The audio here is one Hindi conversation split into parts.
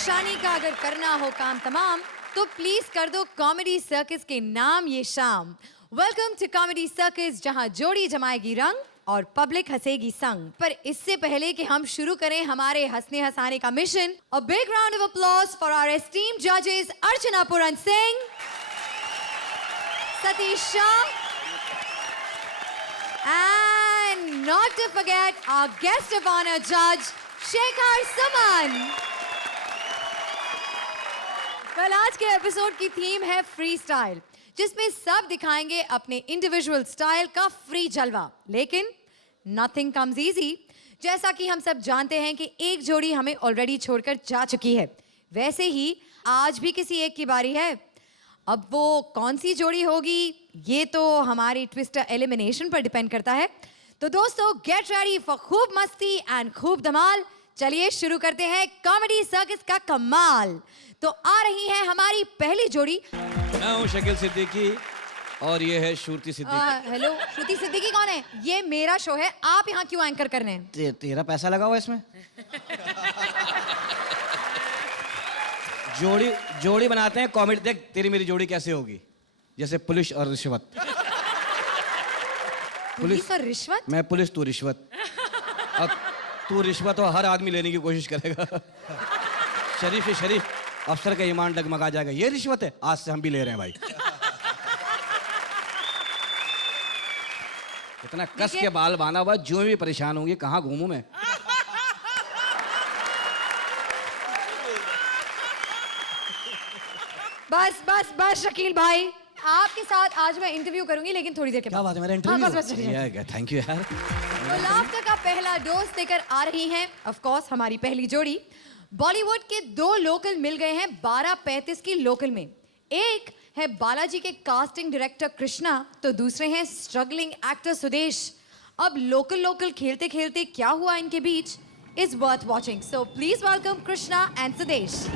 परेशानी का अगर करना हो काम तमाम तो प्लीज कर दो कॉमेडी सर्कस के नाम ये शाम। वेलकम टू कॉमेडी सर्कस, जहां जोड़ी जमाएगी रंग और पब्लिक हंसेगी संग। पर इससे पहले कि हम शुरू करें हमारे हंसने हंसाने का mission, a big round of applause for our esteemed जजेस Archana Puran Singh, Satish Shah, and not to forget our guest of honor judge Shekhar Suman। कल आज के एपिसोड की थीम है फ्री स्टाइल, जिसमें सब दिखाएंगे अपने इंडिविजुअल स्टाइल का फ्री जलवा। लेकिन नथिंग कम्स इजी। जैसा कि हम सब जानते हैं कि एक जोड़ी हमें ऑलरेडी छोड़कर जा चुकी है, वैसे ही आज भी किसी एक की बारी है। अब वो कौन सी जोड़ी होगी ये तो हमारी ट्विस्टर एलिमिनेशन पर डिपेंड करता है। तो दोस्तों गेट रेडी फॉर खूब मस्ती एंड खूब धमाल। चलिए शुरू करते हैं कॉमेडी सर्कस का कमाल। तो आ रही है हमारी पहली जोड़ी। मैं हूँ शकील सिद्दीकी और ये है श्रुति सिद्दीकी। हेलो, श्रुति सिद्दीकी कौन है? ये मेरा शो है, आप यहाँ क्यों एंकर कर रहे हैं? तेरा पैसा लगा हुआ इसमें। जोड़ी बनाते हैं कॉमेडी। देख तेरी मेरी जोड़ी कैसे होगी, जैसे पुलिस और रिश्वत। पुलिस और रिश्वत? मैं पुलिस, तू रिश्वत। अब तू रिश्वत हो, हर आदमी लेने की कोशिश करेगा। शरीफ से शरीफ अफसर का ईमान डगमगा जाएगा। ये रिश्वत है, आज से हम भी ले रहे हैं भाई। इतना कस के बाल बांधा हुआ, जो भी परेशान होंगे, कहाँ घूमूं मैं। बस बस बस शकील भाई, आपके साथ आज मैं इंटरव्यू करूंगी, लेकिन थोड़ी देर के बाद। क्या बात है, मेरा इंटरव्यू? हाँ, बस थैंक यू यार। तो लाफ्टर का पहला डोज देकर आ रही हैं ऑफ कोर्स हमारी पहली जोड़ी। बॉलीवुड के दो लोकल मिल गए हैं 12:35 की लोकल में। एक है बालाजी के कास्टिंग डायरेक्टर कृष्णा, तो दूसरे हैं स्ट्रगलिंग एक्टर सुदेश। अब लोकल खेलते खेलते क्या हुआ इनके बीच is worth watching. So please welcome Krishna and Sudesh.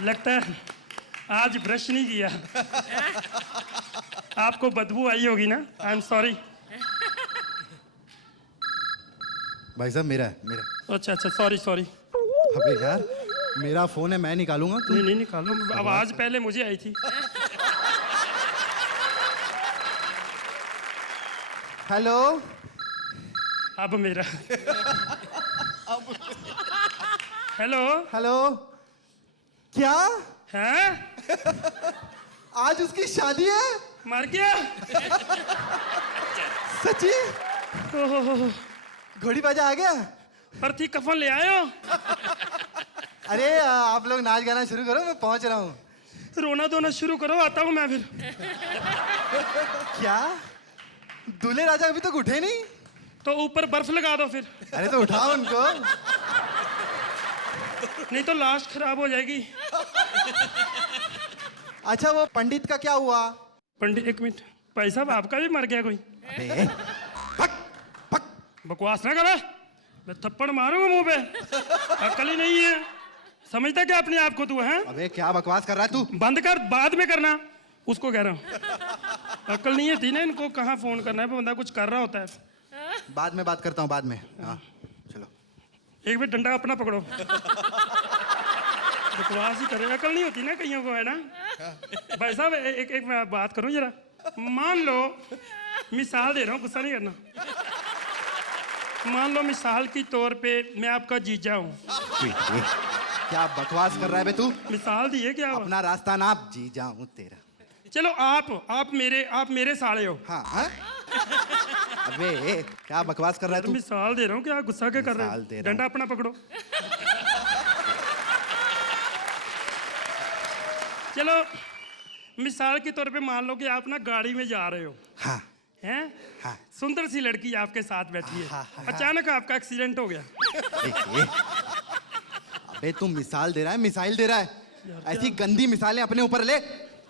लगता है आज ब्रश नहीं किया। आपको बदबू आई होगी ना? I am sorry. भाई साहब मेरा। अच्छा सॉरी। अबे यार मेरा फोन है, मैं निकालूंगा। नहीं निकालो, आवाज पहले मुझे आई थी। हेलो। अब मेरा। हेलो क्या है? आज उसकी शादी है? मर गया? सच्ची? घोड़ी बाजा आ गया? अर्थी कफन ले आए हो? अरे आप लोग नाच गाना शुरू करो, मैं पहुंच रहा हूँ। रोना धोना शुरू करो, आता हूँ मैं फिर। क्या दूल्हे राजा अभी तक उठे नहीं? तो ऊपर बर्फ लगा दो फिर। अरे तो उठाओ उनको। नहीं तो लास्ट खराब हो जाएगी। अच्छा वो पंडित का क्या हुआ? पंडित, एक मिनट भाई साहब, आपका भी मर गया कोई? अबे पक। बकवास ना करे, मैं थप्पड़ मारूंगा मुंह पे। अकल ही नहीं है, समझता क्या अपने आप को तू है? अबे क्या बकवास कर रहा है तू? बंद कर, बाद में करना, उसको कह रहा हूँ। अकल नहीं है थी ना इनको, कहाँ फोन करना है, बंदा कुछ कर रहा होता है। बाद में बात करता हूँ, बाद में। हाँ चलो। एक मिनट डंडा अपना पकड़ो। बकवास ही करे, अकल नहीं होती ना कईयों को, है ना? भाई साहब एक मैं बात करूं जरा। मान लो, मिसाल दे रहा हूँ, गुस्सा नहीं करना। मान लो मिसाल की तौर पे मैं आपका जीजा हूँ। क्या बकवास कर रहा है बे तू? मिसाल दी है क्या? अपना रास्ता नाप, जी जाऊँ तेरा। चलो आप मेरे साले हो। हाँ? अबे क्या बकवास कर रहा है तू? मिसाल दे रहा हूँ, क्या गुस्सा क्या कर रहे मिसाल दे हो? रहा हूँ। डंडा अपना पकड़ो। चलो मिसाल के तौर पे मान लो कि आप ना गाड़ी में जा रहे हो। हाँ हैं? हाँ। सुंदर सी लड़की आपके साथ बैठी है। हाँ। अचानक आपका एक्सीडेंट हो गया। अबे तू मिसाल दे रहा है, मिसाइल दे रहा है? ऐसी गंदी मिसालें अपने ऊपर ले।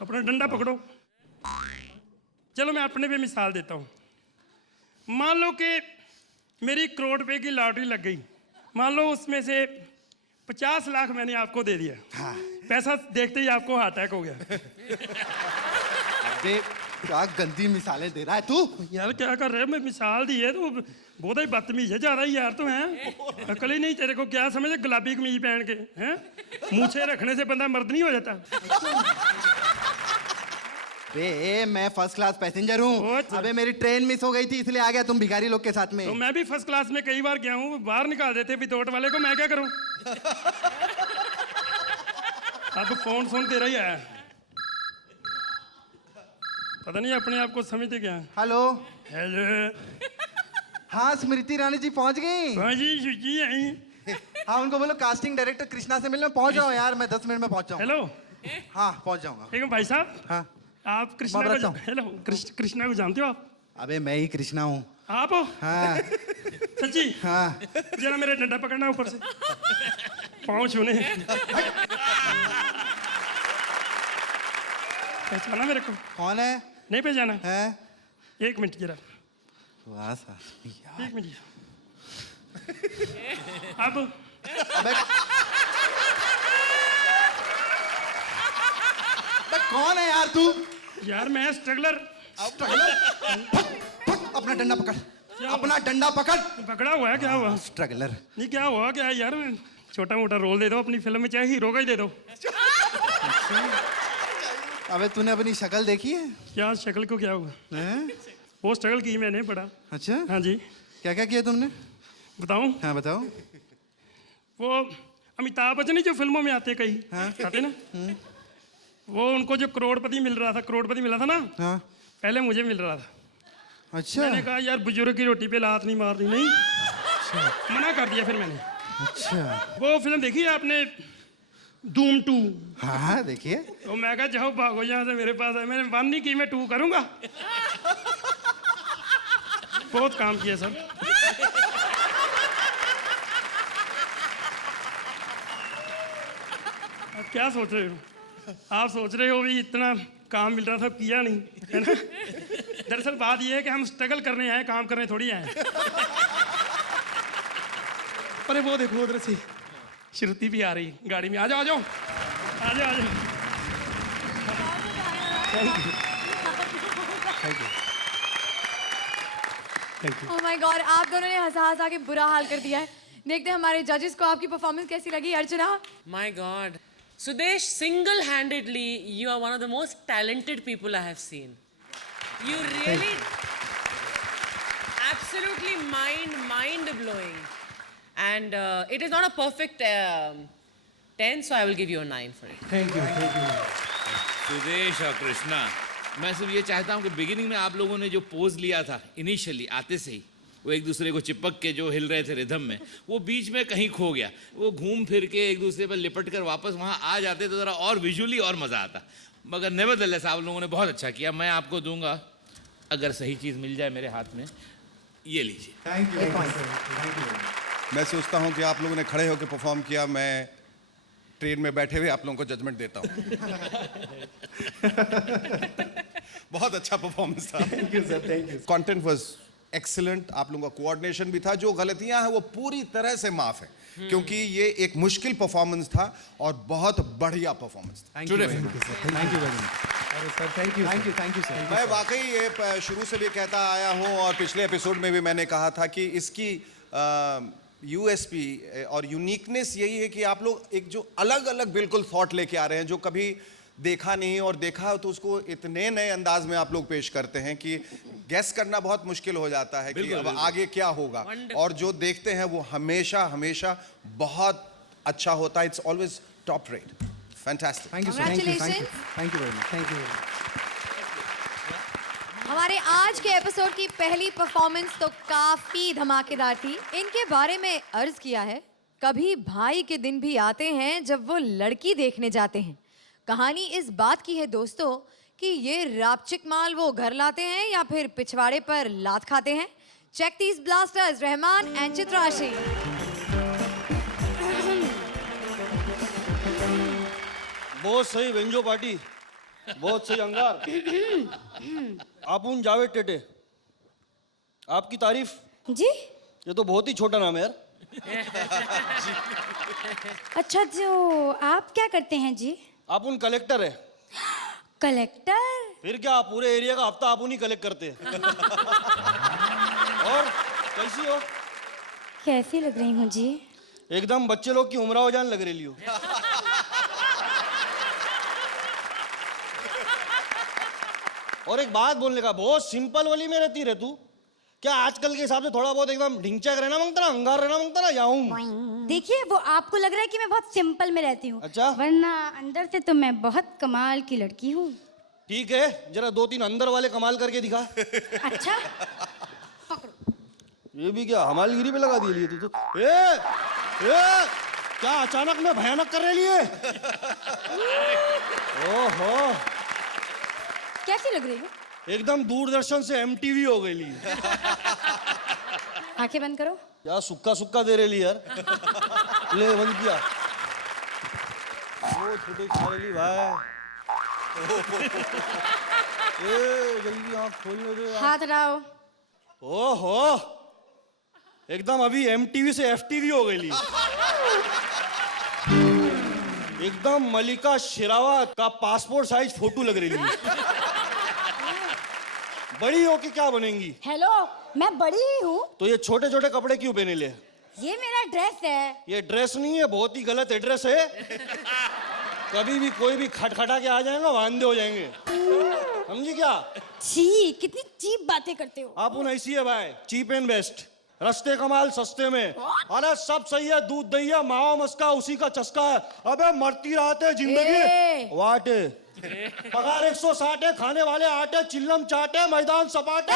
अपना डंडा पकड़ो। चलो मैं अपने पे मिसाल देता हूँ। मान लो कि मेरी 1 करोड़ रुपए की लॉटरी लग गई। मान लो उसमें से 50 लाख मैंने आपको दे दिया। हाँ। पैसा देखते ही आपको हार्ट अटैक हो गया। अबे क्या गंदी मिसालें दे रहा है तू। यार क्या कर रहे हो? मैं मिसाल दी है तो बहुत ही बदतमीज है ज्यादा ही यार। तो हैं अकल ही नहीं तेरे को, क्या समझे गुलाबी कमीज पहन के हैं? मूछे रखने से बंदा मर्द नहीं हो जाता। बे मैं फर्स्ट क्लास पैसेंजर हूँ। बहुत। अबे मेरी ट्रेन मिस हो गई थी इसलिए आ गया तुम भिखारी लोग के साथ में। तो मैं भी फर्स्ट क्लास में कई बार गया हूँ, बाहर निकाल देते विदाउट वाले को, मैं क्या करूँ? अब फोन तेरा ही आया, पता नहीं अपने आप को समझते क्या। हेलो। हेलो। हाँ स्मृति रानी जी पहुंच गई। हाँ जी सुची आई। हाँ उनको बोलो कास्टिंग डायरेक्टर कृष्णा से मिलने पहुंच जाओ यार, मैं 10 मिनट में पहुंच जाऊँ। हेलो। हाँ पहुंच जाऊंगा। एक भाई साहब, हाँ आप कृष्णा मैं को बताता हूँ। हेलो कृष्णा को जानते हो आप? अबे मैं ही कृष्णा हूँ। आप हो? हाँ सच्ची? हाँ। जरा मेरा डंडा पकड़ना ऊपर से, पाँव छूने। पहचाना मेरे को? कौन है? नहीं पहचाना? है? एक मिनट जरा, वाह साहब यार। एक मिनट। अब अबे कौन है यार तू? यार मैं स्ट्रगलर। अपना डंडा पकड़, अपना डंडा पकड़। पकड़ा हुआ है, क्या हुआ? स्ट्रगलर। नहीं क्या हुआ क्या यार? छोटा मोटा रोल दे दो अपनी फिल्म में, चाहे हीरो का ही दे दो। अबे तूने अपनी शक्ल देखी है? क्या शक्ल को क्या हुआ? हैं? वो स्ट्रगल की मैंने बड़ा। अच्छा हाँ जी। क्या क्या किया तुमने? बताऊं? हाँ बताओ। वो अमिताभ बच्चन ही जो फिल्मों में आते कई आते ना, वो उनको जो करोड़पति मिला था ना, हाँ पहले मुझे मिल रहा था। अच्छा मैंने कहा यार बुजुर्ग की रोटी पे लात नहीं मारनी, नहीं मना कर दिया फिर मैंने। अच्छा। वो फिल्म देखी है आपने, धूम 2? हाँ हाँ देखिए। तो मैं कहा जाओ भागो यहाँ से, मेरे पास है। मैंने 1 नहीं की, मैं 2 करूंगा। बहुत काम किया सर। अब क्या सोच रहे हो आप? सोच रहे हो भी इतना काम मिल रहा था, किया नहीं, है ना? दरअसल बात यह है कि हम स्ट्रगल करने आए, काम करने थोड़ी आए। अरे वो देखो उधर से श्रुति भी आ रही गाड़ी में। आ जाओ आ जाओ आ जाओ आ जाओ। ओह माय गॉड, आप दोनों ने हंसा के बुरा हाल कर दिया है। देखते हैं हमारे जजेस को आपकी परफॉर्मेंस कैसी लगी। अर्चना। My God. Sudesh, single-handedly, you are one of the most talented people I have seen. You really, absolutely mind-blowing. And it is not a perfect 10, so I will give you a 9 for it. Sudesh और कृष्णा, मैं सिर्फ ये चाहता हूँ कि बिगिनिंग में आप लोगों ने जो पोज लिया था इनिशियली आते से ही, वो एक दूसरे को चिपक के जो हिल रहे थे रिदम में, वो बीच में कहीं खो गया। वो घूम फिर के एक दूसरे पर लिपट कर वापस वहाँ आ जाते तो ज़रा और विजुअली और मज़ा आता। मगर नेवरदलेस आप लोगों ने बहुत अच्छा किया। मैं आपको दूंगा, अगर सही चीज़ मिल जाए मेरे हाथ में, ये लीजिए। Thank you. मैं सोचता हूं कि आप लोगों ने खड़े होकर परफॉर्म किया, मैं ट्रेन में बैठे हुए आप लोगों को जजमेंट देता हूं। बहुत अच्छा परफॉर्मेंस था। Thank you sir, thank you. Content was excellent. आप लोगों का कोऑर्डिनेशन भी था। जो गलतियां हैं वो पूरी तरह से माफ है, क्योंकि ये एक मुश्किल परफॉर्मेंस था और बहुत बढ़िया परफॉर्मेंस था। Thank you very much sir, thank you very much. अरे sir thank you, thank you sir. मैं वाकई ये शुरू से भी कहता आया हूं और पिछले एपिसोड में भी मैंने कहा था कि इसकी यूएसपी और यूनिकनेस यही है कि आप लोग एक जो अलग अलग बिल्कुल थॉट लेके आ रहे हैं, जो कभी देखा नहीं और देखा तो उसको इतने नए अंदाज में आप लोग पेश करते हैं कि गेस करना बहुत मुश्किल हो जाता है कि अब आगे क्या होगा। और जो देखते हैं वो हमेशा हमेशा बहुत अच्छा होता है। It's always top rate. Fantastic. Thank you sir, thank you, Congratulations. Thank you very much, thank you. हमारे आज के एपिसोड की पहली परफॉर्मेंस तो काफी धमाकेदार थी। इनके बारे में अर्ज किया है, कभी भाई के दिन भी आते हैं जब वो लड़की देखने जाते हैं। कहानी इस बात की है दोस्तों कि ये रापचिक माल वो घर लाते हैं या फिर पिछवाड़े पर लात खाते हैं। Check these blasters, Rahman and Chitrashi. बहुत सही वेंजो पार्टी, बहुत सही अंगार। आपुन जावेद टेटे, आपकी तारीफ। जी ये तो बहुत ही छोटा नाम है यार। अच्छा, जो आप क्या करते हैं जी? आप उन कलेक्टर है। कलेक्टर? फिर क्या, पूरे एरिया का हफ्ता आप उन्हीं कलेक्ट करते हैं। और कैसी हो? कैसी लग रही हूँ जी? एकदम बच्चे लोग की उमराव जान लग रही हो। और एक बात बोलने का, बहुत सिंपल वाली में रहती रहे तू। क्या आजकल के हिसाब से थोड़ा बहुत एकदम ढिंचैक रहना मांगता ना, अंगार रहना मांगता ना, याऊं? देखिए, वो आपको लग रहा है कि मैं बहुत सिंपल में रहती हूँ। अच्छा? वरना अंदर से तो मैं बहुत कमाल की लड़की हूँ। ठीक है, जरा 2-3 अंदर वाले कमाल करके दिखा। अच्छा, ये भी क्या हमालगिरी पे लगा दिए लिए तू तो। ए, क्या अचानक में भयानक कर रही है? ओहो, कैसी लग रही हूँ? एकदम दूरदर्शन से MTV हो गई ली। आंखें बंद करो। क्या सुक्का सुक्का दे रही यार। ले बंद किया। ओ छोटे खा रही भाई। ए जल्दी आँख खोलने दे यार। हाथ हटाओ। ओहो, एकदम अभी MTV से FTV हो गई ली। एकदम मलिका शेरावत का पासपोर्ट साइज फोटो लग रही है। बड़ी हो के क्या बनेंगी? हेलो, मैं बड़ी ही हूँ। तो ये छोटे छोटे कपड़े क्यों पहने ले? ये मेरा ड्रेस है। ये ड्रेस नहीं है, बहुत ही गलत एड्रेस है। कभी भी कोई भी खटखटा के आ जाएगा, वांदे हो जाएंगे। समझी क्या? छी, कितनी चीप बातें करते हो। आप उन ऐसी है भाई, चीप एंड बेस्ट, रस्ते कमाल सस्ते में। अरे सब सही है, दूध दही है, मावा मस्का उसी का चस्का है। अबे मरती रहते ए! जिंदगी। वाट पगार 160 है, खाने वाले आटे, चिल्लम चाटे, मैदान सपाटे।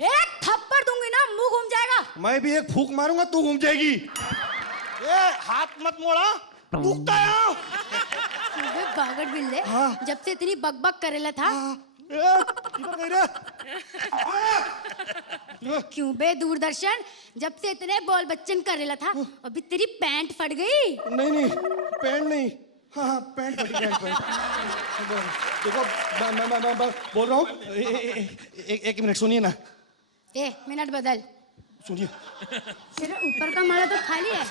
एक थप्पड़ दूंगी ना, मुंह घूम जाएगा। मैं भी एक फूक मारूंगा, तू घूम जाएगी। ए हाथ मत मोड़ा, दुखता है। अबे बागड़ बिल्ले, हाँ। जब से इतनी बकबक करेला था। इधर गई रे। क्यों बे दूरदर्शन, जब से इतने बोल बच्चन करेला था, अभी तेरी पैंट फट गई। नहीं पैंट नहीं, हाँ पैंट फटी, पैंट। देखो मैं बोल रहा हूँ, एक मिनट सुनिए ना। मिनट बदल। सुनिए, तेरे ऊपर का माला तो खाली है।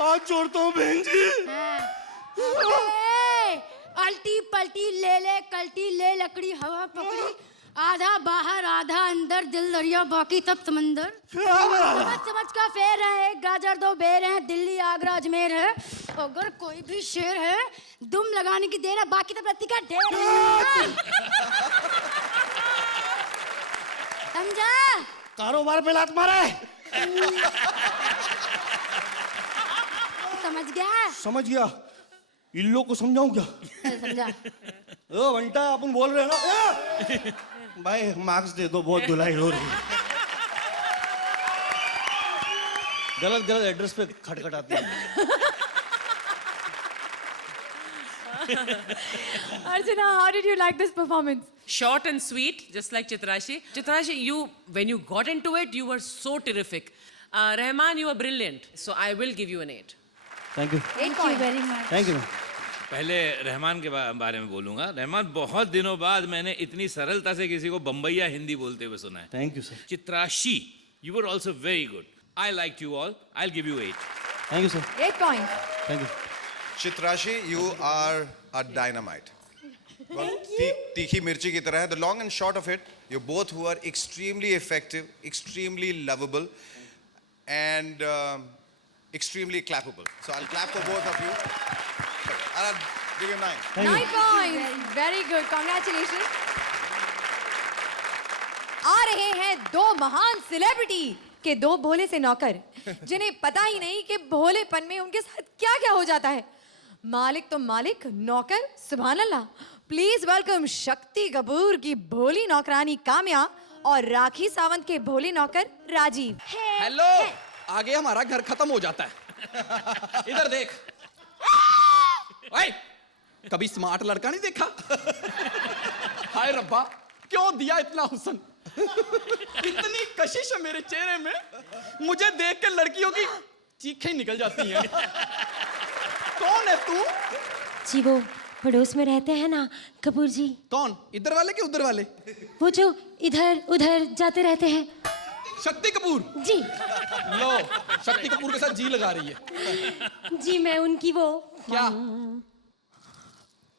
हाथ जोड़ता हूँ बहन जी। अल्टी पल्टी ले ले, कल्टी ले, लकड़ी हवा पकड़ी, आधा बाहर आधा अंदर, दिल दरिया बाकी सब समंदर। समझ का फेर है, एक गाजर दो बेर है, दिल्ली आगरा अजमेर है। अगर कोई भी शेर है, दुम लगाने की देर है, बाकी तो रत्ती का ढेर है। समझा? कारोबार पे लात मारा है। समझ गया? समझ गया। इन लोग को समझाऊं क्या? समझा। ओ घंटा अपन बोल रहे हैं ना। भाई मार्क्स दे दो, बहुत धुलाई हो रही है। गलत एड्रेस पे खटखटाती है। Archana, how did you like this performance? Short and sweet, just like Chitrashi. Chitrashi, when you got into it, you were so terrific. Rahman, you were brilliant. So I will give you an 8. Thank you, Thank you very much. Thank you. पहले रहमान के बारे में बोलूंगा। रहमान, बहुत दिनों बाद मैंने इतनी सरलता से किसी को बम्बईया हिंदी बोलते हुए सुना है। Thank you sir. Chitrashi, you were also very good. I liked you all. I'll give you 8. Thank you sir. 8 points. Thank you. Chitrashi, you are a dynamite. Well, तीखी मिर्ची की तरह है. The long and short of it, you both who are extremely effective, extremely lovable, and extremely clappable. So I'll clap for both of you. I'll give you 9. 9 points. Very good. Congratulations. आ रहे हैं दो महान सेलिब्रिटी के दो भोले से नौकर, जिन्हें पता ही नहीं कि भोलेपन में उनके साथ क्या क्या हो जाता है। मालिक तो मालिक, नौकर सुभान अल्लाह। प्लीज वेलकम शक्ति कपूर की भोली नौकरानी काम्या और राखी सावंत के भोले नौकर राजीव। हेलो, आगे हमारा घर खत्म हो जाता है। इधर देख। ओए, कभी स्मार्ट लड़का नहीं देखा? हाय रब्बा, क्यों दिया इतना हुस्न? इतनी कशिश है मेरे चेहरे में, मुझे देख के लड़कियों की चीखें निकल जाती हैं। कौन है तू? जी वो पड़ोस में रहते हैं ना कपूर जी, कौन, इधर वाले कि उधर वाले? वो जो इधर उधर जाते रहते हैं। शक्ति कपूर। जी लो, शक्ति कपूर के साथ जी लगा रही है। जी, मैं उनकी वो क्या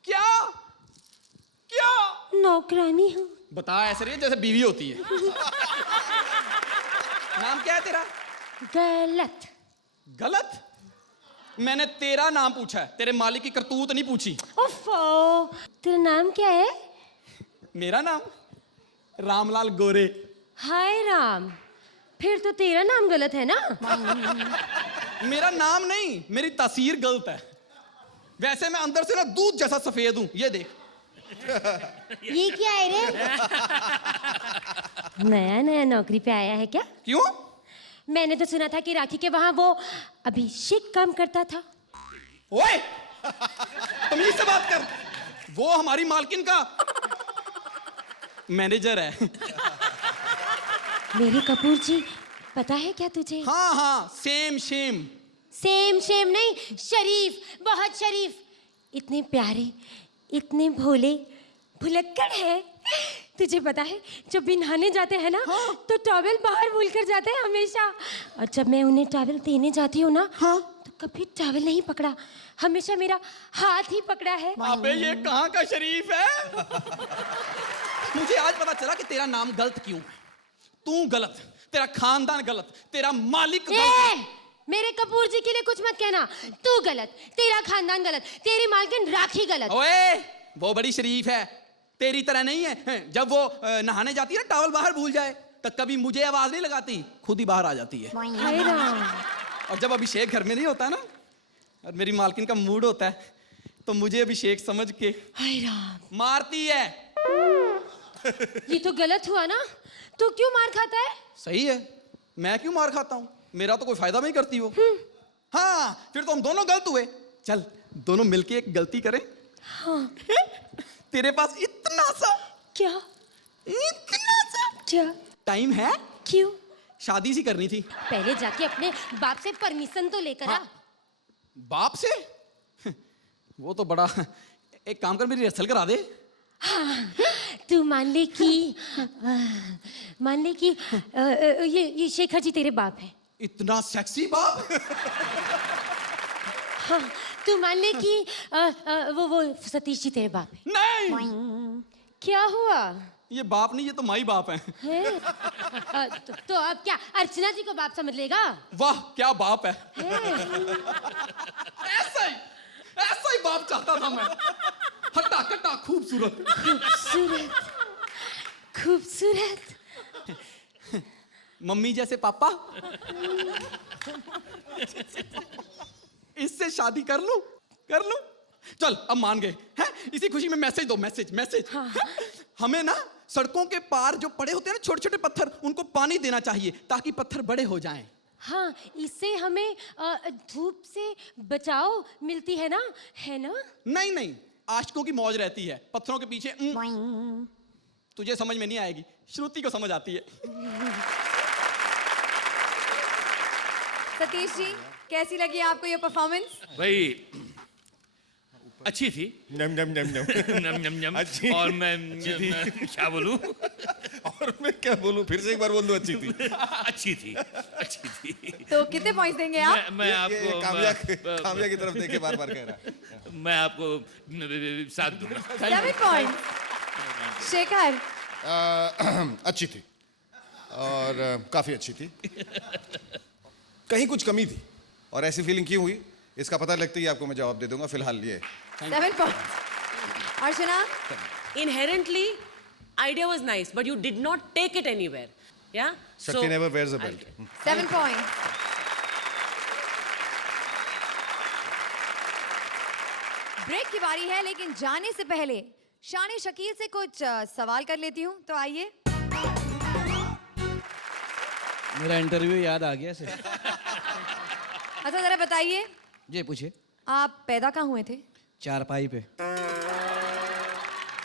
क्या क्या नौकरानी हूँ। बता ऐसे रही है जैसे बीवी होती है। नाम क्या है तेरा? गलत। गलत? मैंने तेरा नाम पूछा है, तेरे मालिक की करतूत नहीं पूछी। ओफो, तेरा नाम क्या है? मेरा नाम रामलाल गोरे। हाय राम, फिर तो तेरा नाम गलत है ना। मेरा नाम नहीं, मेरी तासीर गलत है। वैसे मैं अंदर से ना दूध जैसा सफेद हूं, ये देख। ये क्या है रे? नया नया नौकरी पे आया है क्या? क्यों? मैंने तो सुना था कि राखी के वहां वो अभिषेक काम करता था। ओए, तमीज से बात कर। वो हमारी मालकिन का मैनेजर है। मेरे कपूर जी, पता है क्या तुझे? हाँ हाँ, सेम सेम। सेम शेम नहीं, शरीफ, बहुत शरीफ। इतने प्यारे, इतने भोले, भुलक्कड़ है। तुझे पता है, जब भी नहाने जाते हैं ना, तो टॉवेल बाहर भूल कर जाते हैं हमेशा। और जब मैं उन्हें टॉवेल देने जाती हूँ ना, तो कभी टॉवेल नहीं पकड़ा, हमेशा मेरा हाथ ही पकड़ा है। अबे ये कहाँ का शरीफ है? मुझे आज पता चला कि तेरा नाम गलत क्यों है। तू गलत, तेरा खानदान गलत, तेरा मालिक गलत। मेरे कपूर जी के लिए कुछ मत कहना। तू गलत, तेरा खानदान गलत, तेरी मालकिन राखी गलत। ओए, वो बड़ी शरीफ है, तेरी तरह नहीं है। जब वो नहाने जाती है ना, टॉवल बाहर भूल जाए, तो कभी मुझे आवाज नहीं लगाती, खुद ही बाहर आ जाती है। हाय राम। और जब अभिषेक घर में नहीं होता ना, और मेरी मालकिन का मूड होता है, तो मुझे अभिषेक समझ के हाय राम मारती है। ये तो गलत हुआ ना। तू क्यों मार खाता है? सही है, मैं क्यों मार खाता हूँ? मेरा तो कोई फायदा नहीं करती वो। हाँ, फिर तो हम दोनों गलत हुए। चल, दोनों मिलके एक गलती करें। हाँ। तेरे पास इतना सा, क्या? इतना सा क्या टाइम है? क्यों? शादी सी करनी थी। पहले जाके अपने बाप से परमिशन तो लेकर आ। बाप से? वो तो बड़ा, एक काम कर, मेरी रिहर्सल करा दे। हाँ, तू मान ले कि ये शेखर जी तेरे बाप है। इतना सेक्सी बाप? हाँ, तू मान ले कि वो सतीश जी तेरे बाप है। नहीं, क्या हुआ? ये बाप नहीं, ये तो माई बाप है। तो अब क्या अर्चना जी को बाप समझ लेगा? वाह, क्या बाप है। है। ऐसा ही बाप चाहता था मैं। हट्टा कट्टा खूबसूरत। खूबसूरत, खूबसूरत। मम्मी जैसे पापा। इससे शादी कर लूं? कर लूं? चल, अब मान गए हैं। इसी खुशी में मैसेज दो, मैसेज मैसेज। हाँ। हमें ना सड़कों के पार जो पड़े होते हैं ना छोटे छोटे पत्थर, उनको पानी देना चाहिए ताकि पत्थर बड़े हो जाएं। हाँ, इससे हमें धूप से बचाव मिलती है ना, है ना? नहीं नहीं, आशिकों की मौज रहती है पत्थरों के पीछे। तुझे समझ में नहीं आएगी, श्रुति को समझ आती है। सतीश जी, कैसी लगी आपको ये परफॉर्मेंस? भाई अच्छी थी। नम नम नम नम नम नम नम। अच्छी। और मैं क्या बोलूं? और मैं क्या बोलूं? फिर से एक बार बोल दो। अच्छी थी। अच्छी थी, अच्छी थी। तो कितने पॉइंट्स देंगे आप? मैं आपको कामया की तरफ देखे बार बार कह रहा। मैं आपको 7 दूंगा। 7 पॉइंट्स। शेखर? अच्छी थी और काफी अच्छी थी। कहीं कुछ कमी थी और ऐसी फीलिंग क्यों हुई, इसका पता लगते ही आपको मैं जवाब दे दूंगा। फिलहाल ये 7 points. Archana? Inherently, idea was nice, but you did not take it anywhere. Yeah? शक्ति never wears a belt. 7 points. Break की बारी है, लेकिन जाने से पहले शान शकील से कुछ सवाल कर लेती हूँ, तो आइए। मेरा इंटरव्यू याद आ गया से। अच्छा, जरा बताइए, जी पूछिए। आप पैदा कहाँ हुए थे? चारपाई पे।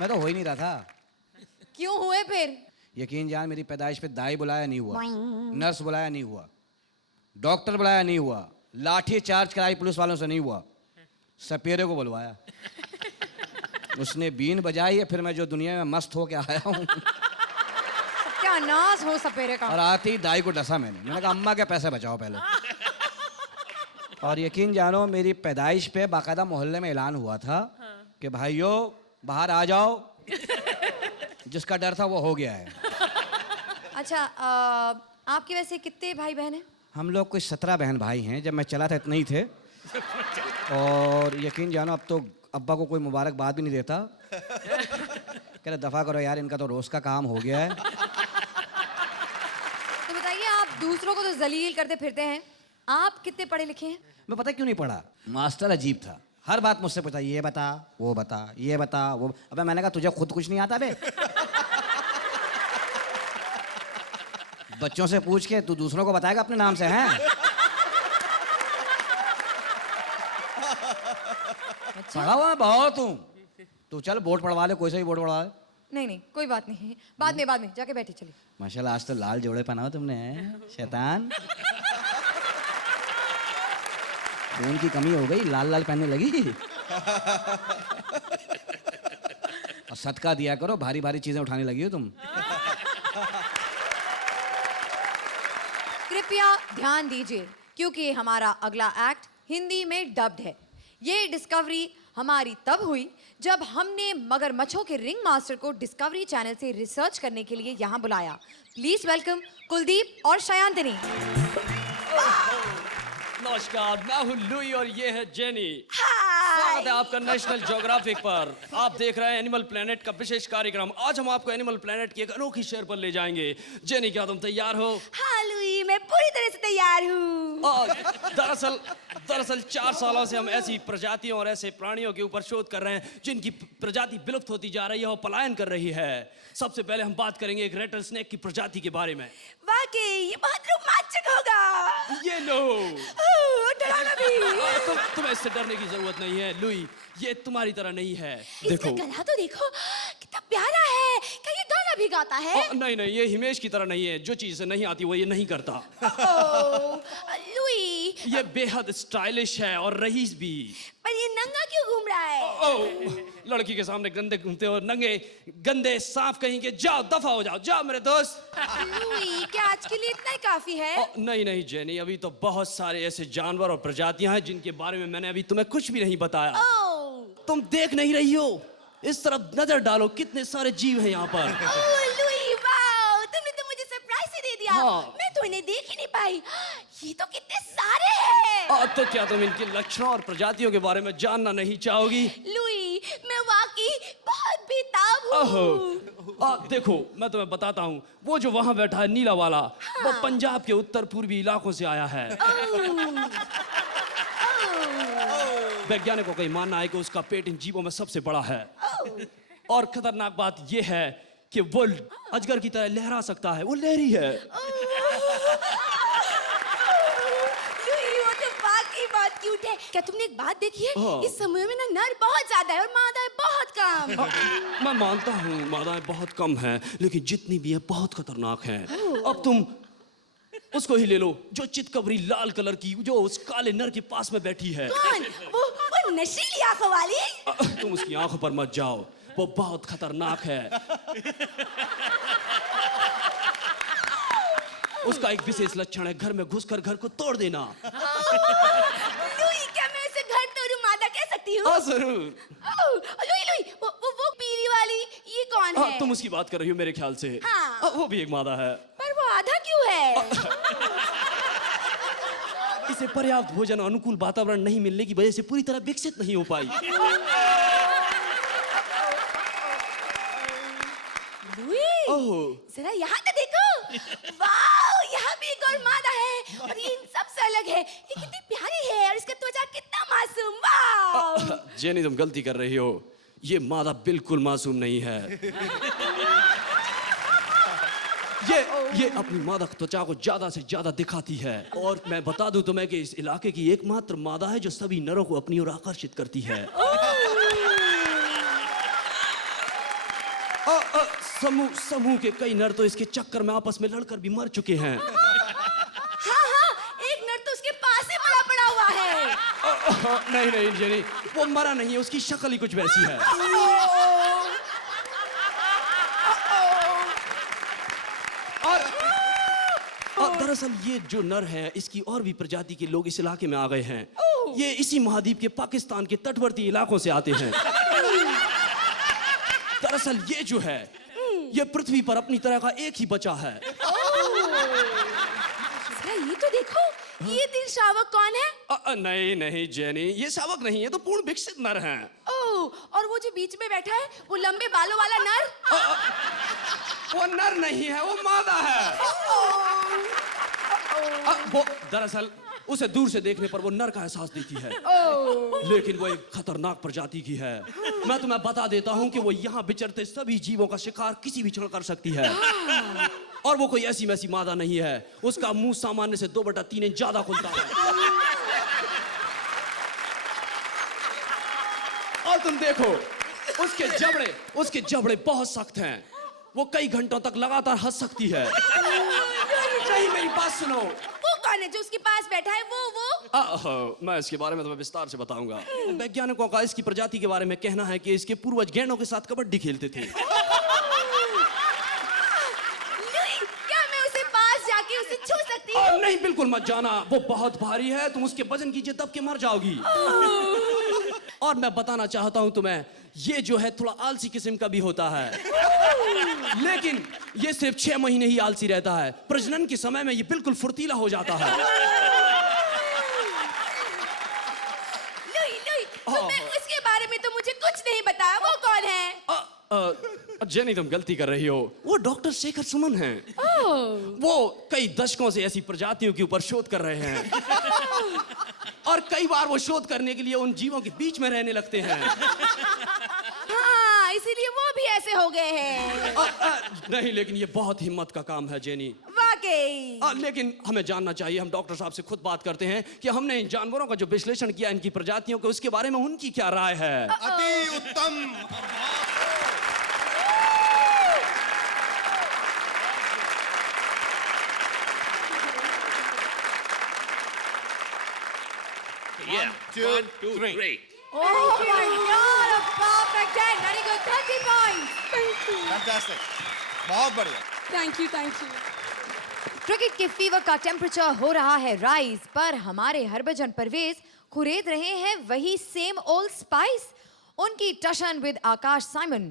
मैं तो हो ही नहीं रहा था। क्यों हुए फिर? यकीन जान, मेरी पैदाइश पे दाई बुलाया नहीं हुआ, नर्स बुलाया नहीं हुआ, डॉक्टर बुलाया नहीं हुआ, लाठी चार्ज कराई पुलिस वालों से नहीं हुआ, सपेरे को बुलवाया। उसने बीन बजाई है, फिर मैं जो दुनिया में मस्त होके आया हूँ। क्या नाज हो सपेरे का। और आते ही दाई को डसा मैंने कहा अम्मा के पैसे बचाओ पहले। और यकीन जानो मेरी पैदाइश पे बाकायदा मोहल्ले में ऐलान हुआ था कि भाइयों बाहर आ जाओ, जिसका डर था वो हो गया है। अच्छा आपके वैसे कितने भाई बहन हैं? हम लोग कुछ 17 बहन भाई हैं। जब मैं चला था इतने ही थे। और यकीन जानो अब तो अब्बा को कोई मुबारकबाद भी नहीं देता। कह रहे दफ़ा करो यार, इनका तो रोज़ का काम हो गया है। तो बताइए, आप दूसरों को तो जलील करते फिरते हैं, आप कितने पढ़े लिखे हैं? मैं पता क्यों नहीं पढ़ा, मास्टर अजीब था। हर बात मुझसे पूछा, ये बता वो बता, ये बता वो। अबे मैंने कहा तुझे खुद कुछ नहीं आता बे। बच्चों से पूछ के तू दूसरों को बताएगा अपने नाम से, हैं? पढ़ा हुआ मैं बहुत हूँ। तू चल बोर्ड पढ़वा ले, कोई सा भी बोर्ड पढ़वा ले। नहीं कोई बात नहीं, बाद में जाके बैठी चली। माशाल्लाह आज तो लाल जोड़े पहना हो तुमने, हैं? शैतान। खून की कमी हो गई, लाल लाल पहनने लगी। और सदका दिया करो, भारी भारी चीजें उठाने लगी हो तुम। कृपया ध्यान दीजिए, क्योंकि हमारा अगला एक्ट हिंदी में डब्ड है। ये डिस्कवरी हमारी तब हुई जब हमने मगरमच्छों के रिंग मास्टर को डिस्कवरी चैनल से रिसर्च करने के लिए यहाँ बुलाया। प्लीज वेलकम कुलदीप और शयांतनी। नमस्कार, मैं हूँ लुई और ये है जेनी। स्वागत है आपका नेशनल ज्योग्राफिक पर। आप देख रहे हैं एनिमल प्लेनेट का विशेष कार्यक्रम। आज हम आपको एनिमल प्लेनेट की एक अनोखी शहर पर ले जाएंगे। जेनी, क्या तुम तैयार हो? हाँ लुई, मैं पूरी तरह से तैयार हूँ। दरअसल 4 सालों से हम ऐसी प्रजातियों और ऐसे प्राणियों के ऊपर शोध कर रहे हैं जिनकी प्रजाति विलुप्त होती जा रही है और पलायन कर रही है। सबसे पहले हम बात करेंगे एक रेटल स्नेक की प्रजाति के बारे में। वाकई ये बहुत रोमांचक होगा। ये लो, डरावना भी। तुम्हें इससे डरने की जरूरत नहीं है लुई, ये तुम्हारी तरह नहीं है। इसका गला तो देखो कितना प्यारा है। क्या ये गाना भी गाता है? नहीं, ये हिमेश की तरह नहीं है। जो चीज से नहीं आती वो ये नहीं करता। लुई, ये बेहद स्टाइलिश है और रईस भी। पर ये नंगा क्यों घूम रहा है? लड़की के सामने गंदे घूमते हो, नंगे गंदे सांप कहीं के। जाओ, दफा हो जाओ, जाओ मेरे दोस्त। लुई, क्या आज के लिए इतना ही काफी है? नहीं जेनी, अभी तो बहुत सारे ऐसे जानवर और प्रजातियां हैं जिनके बारे में मैंने अभी तुम्हें कुछ भी नहीं बताया। तुम देख नहीं रही हो? इस तरफ नजर डालो, कितने सारे जीव हैं यहाँ पर। लुई, वाओ, तुमने तो मुझे सरप्राइज ही दे दिया। हाँ। मैं तो इन्हें देख ही नहीं पाई। ये तो कितने सारे हैं। तो क्या तुम इनके लक्षणों और प्रजातियों के बारे में जानना नहीं चाहोगी? लुई, मैं वाकई बहुत बेताब हूँ। देखो, मैं तुम्हें बताता हूँ। वो जो वहाँ बैठा है नीला वाला, वो पंजाब के उत्तर पूर्वी इलाकों से आया है। वैज्ञानिकों का मानना है कि उसका पेट इन जीवों में सबसे बड़ा है। और खतरनाक बात यह है कि वो अजगर की तरह लहरा सकता है। वो लहरी है। वो तो वाकई बहुत क्यूट है। क्या तुमने एक बात देखी है? हाँ। इस समय में ना नर बहुत ज्यादा है और मादाएं बहुत कम। मैं मानता हूँ मादाएं बहुत कम हैं, लेकिन जितनी भी हैं बहुत खतरनाक हैं। अब तुम उसको ही ले लो, जो चितकबरी लाल कलर की, जो उस काले नर के पास में बैठी है। कौन? वो नशीली आंखों वाली? तुम उसकी आंखों पर मत जाओ, वो बहुत खतरनाक है। उसका एक विशेष लक्षण है घर में घुसकर घर को तोड़ देना। लुई, क्या मैं उसे घर तोड़ू मादा कह सकती हूँ? जरूर। लुई, वो पीली वाली ये कौन है? तुम उसकी बात कर रही हो मेरे ख्याल से। हाँ। वो भी एक मादा है। पर वो आधा क्यों है? इसे पर्याप्त भोजन और अनुकूल वातावरण नहीं मिलने की वजह से पूरी तरह विकसित नहीं हो पाई। लुई, जरा यहाँ तो देखो। वाओ, यहाँ भी एक और मादा है और ये इन सब से अलग है। ये कितनी प्यारी है और इसका त्वचा कितना मासूम। वाओ। जेनी, तुम गलती कर रही हो। ये मादा बिल्कुल मासूम नहीं है। ये अपनी मादा त्वचा को ज्यादा से ज्यादा दिखाती है। और मैं बता दूं तुम्हें कि इस इलाके की एकमात्र मादा है जो सभी नरों को अपनी ओर आकर्षित करती है। समूह के कई नर तो इसके चक्कर में आपस में लड़कर भी मर चुके हैं। हाँ, एक नर तो उसके पास ही मरा पड़ा हुआ है। नहीं नहीं जेनी, वो मरा नहीं है, उसकी शक्ल ही कुछ वैसी है। और दरअसल ये जो नर है, इसकी और भी प्रजाति के लोग इस इलाके में आ गए हैं। ये इसी महाद्वीप के पाकिस्तान के तटवर्ती इलाकों से आते हैं। दरअसल ये जो है, ये पृथ्वी पर अपनी तरह का एक ही बचा है। ये तो देखो, ये तीन शावक कौन है? नहीं नहीं जेनी, ये शावक नहीं है, तो पूर्ण विकसित नर हैं। ओह, और वो जो बीच में बैठा है, वो लंबे बालों वाला नर? वो नर नहीं है, वो मादा है। वो दरअसल उसे दूर से देखने पर वो नर का एहसास देती है, लेकिन वो एक खतरनाक प्रजाति की है। मैं तुम्हें बता देता हूँ कि वो यहाँ विचरते सभी जीवों का शिकार किसी भी क्षण कर सकती है। और वो कोई ऐसी वैसी मादा नहीं है, उसका मुंह सामान्य से 2/3 इंच ज्यादा खुलता है। और तुम देखो, उसके जबड़े बहुत सख्त हैं। वो कई घंटों तक लगातार हंस सकती है। नहीं, मेरी बात सुनो। वो कौन है जो उसके पास बैठा है? वो मैं इसके बारे में तुम्हें विस्तार से बताऊंगा। वैज्ञानिकों का इसकी प्रजाति के बारे में कहना है कि इसके पूर्वज गैंडों के साथ कबड्डी खेलते थे। क्या मैं उसे पास जाके उसे छू सकती हूँ? नहीं, बिल्कुल मत जाना, वो बहुत भारी है, तुम उसके वजन कीजिए दब के मर जाओगी। और मैं बताना चाहता हूं तुम्हें, ये जो है थोड़ा आलसी किस्म का भी होता है, लेकिन ये सिर्फ 6 महीने ही आलसी रहता है। प्रजनन के समय में ये बिल्कुल फुर्तीला हो जाता है। उसके बारे में तो मुझे कुछ नहीं बताया, वो कौन है? जेनी, तुम गलती कर रही हो, वो डॉक्टर शेखर सुमन हैं। वो कई दशकों से ऐसी प्रजातियों के ऊपर शोध कर रहे हैं। और कई बार वो शोध करने के लिए उन जीवों के बीच में रहने लगते हैं। हाँ, इसीलिए वो भी ऐसे हो गए हैं। नहीं, लेकिन ये बहुत हिम्मत का काम है जेनी, वाकई। लेकिन हमें जानना चाहिए, हम डॉक्टर साहब से खुद बात करते हैं कि हमने इन जानवरों का जो विश्लेषण किया, इनकी प्रजातियों के, उसके बारे में उनकी क्या राय है। अति उत्तम। Yeah. 1, 2, 3. Oh my God, a perfect 10. Very good, 30 points. Fantastic, बहुत बढ़िया। Thank you. क्रिकेट के फीवर का टेम्परेचर हो रहा है राइज, पर हमारे हरभजन परवेज खुरेद रहे हैं वही सेम ओल्ड स्पाइस, उनकी टशन विद आकाश साइमन।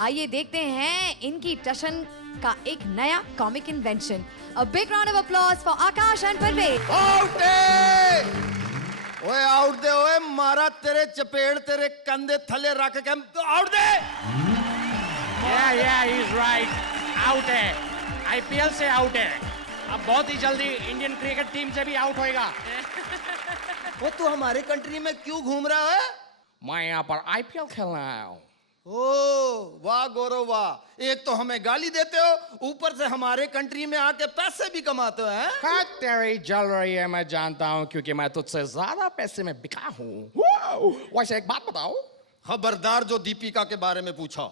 आइए देखते हैं इनकी टशन का एक नया comic invention. A big round of applause for Akash and Parvez. ओए आउट दे, ओए मारा तेरे चपेड़ तेरे कंधे थले रख के आउट दे। Yeah, he's right. आउट है, आईपीएल से आउट है, अब बहुत ही जल्दी इंडियन क्रिकेट टीम से भी आउट होएगा। वो तू हमारे कंट्री में क्यों घूम रहा है? मैं यहाँ पर आईपीएल खेलने आया हूँ। ओ वाह गौरव वाह, एक तो हमें गाली देते हो, ऊपर से हमारे कंट्री में आके पैसे भी कमाते हो हैं? हाँ, तेरी जल रही है, मैं जानता हूँ, क्योंकि मैं तुझसे ज्यादा पैसे में बिका हूँ। वैसे एक बात बताओ। खबरदार जो दीपिका के बारे में पूछा।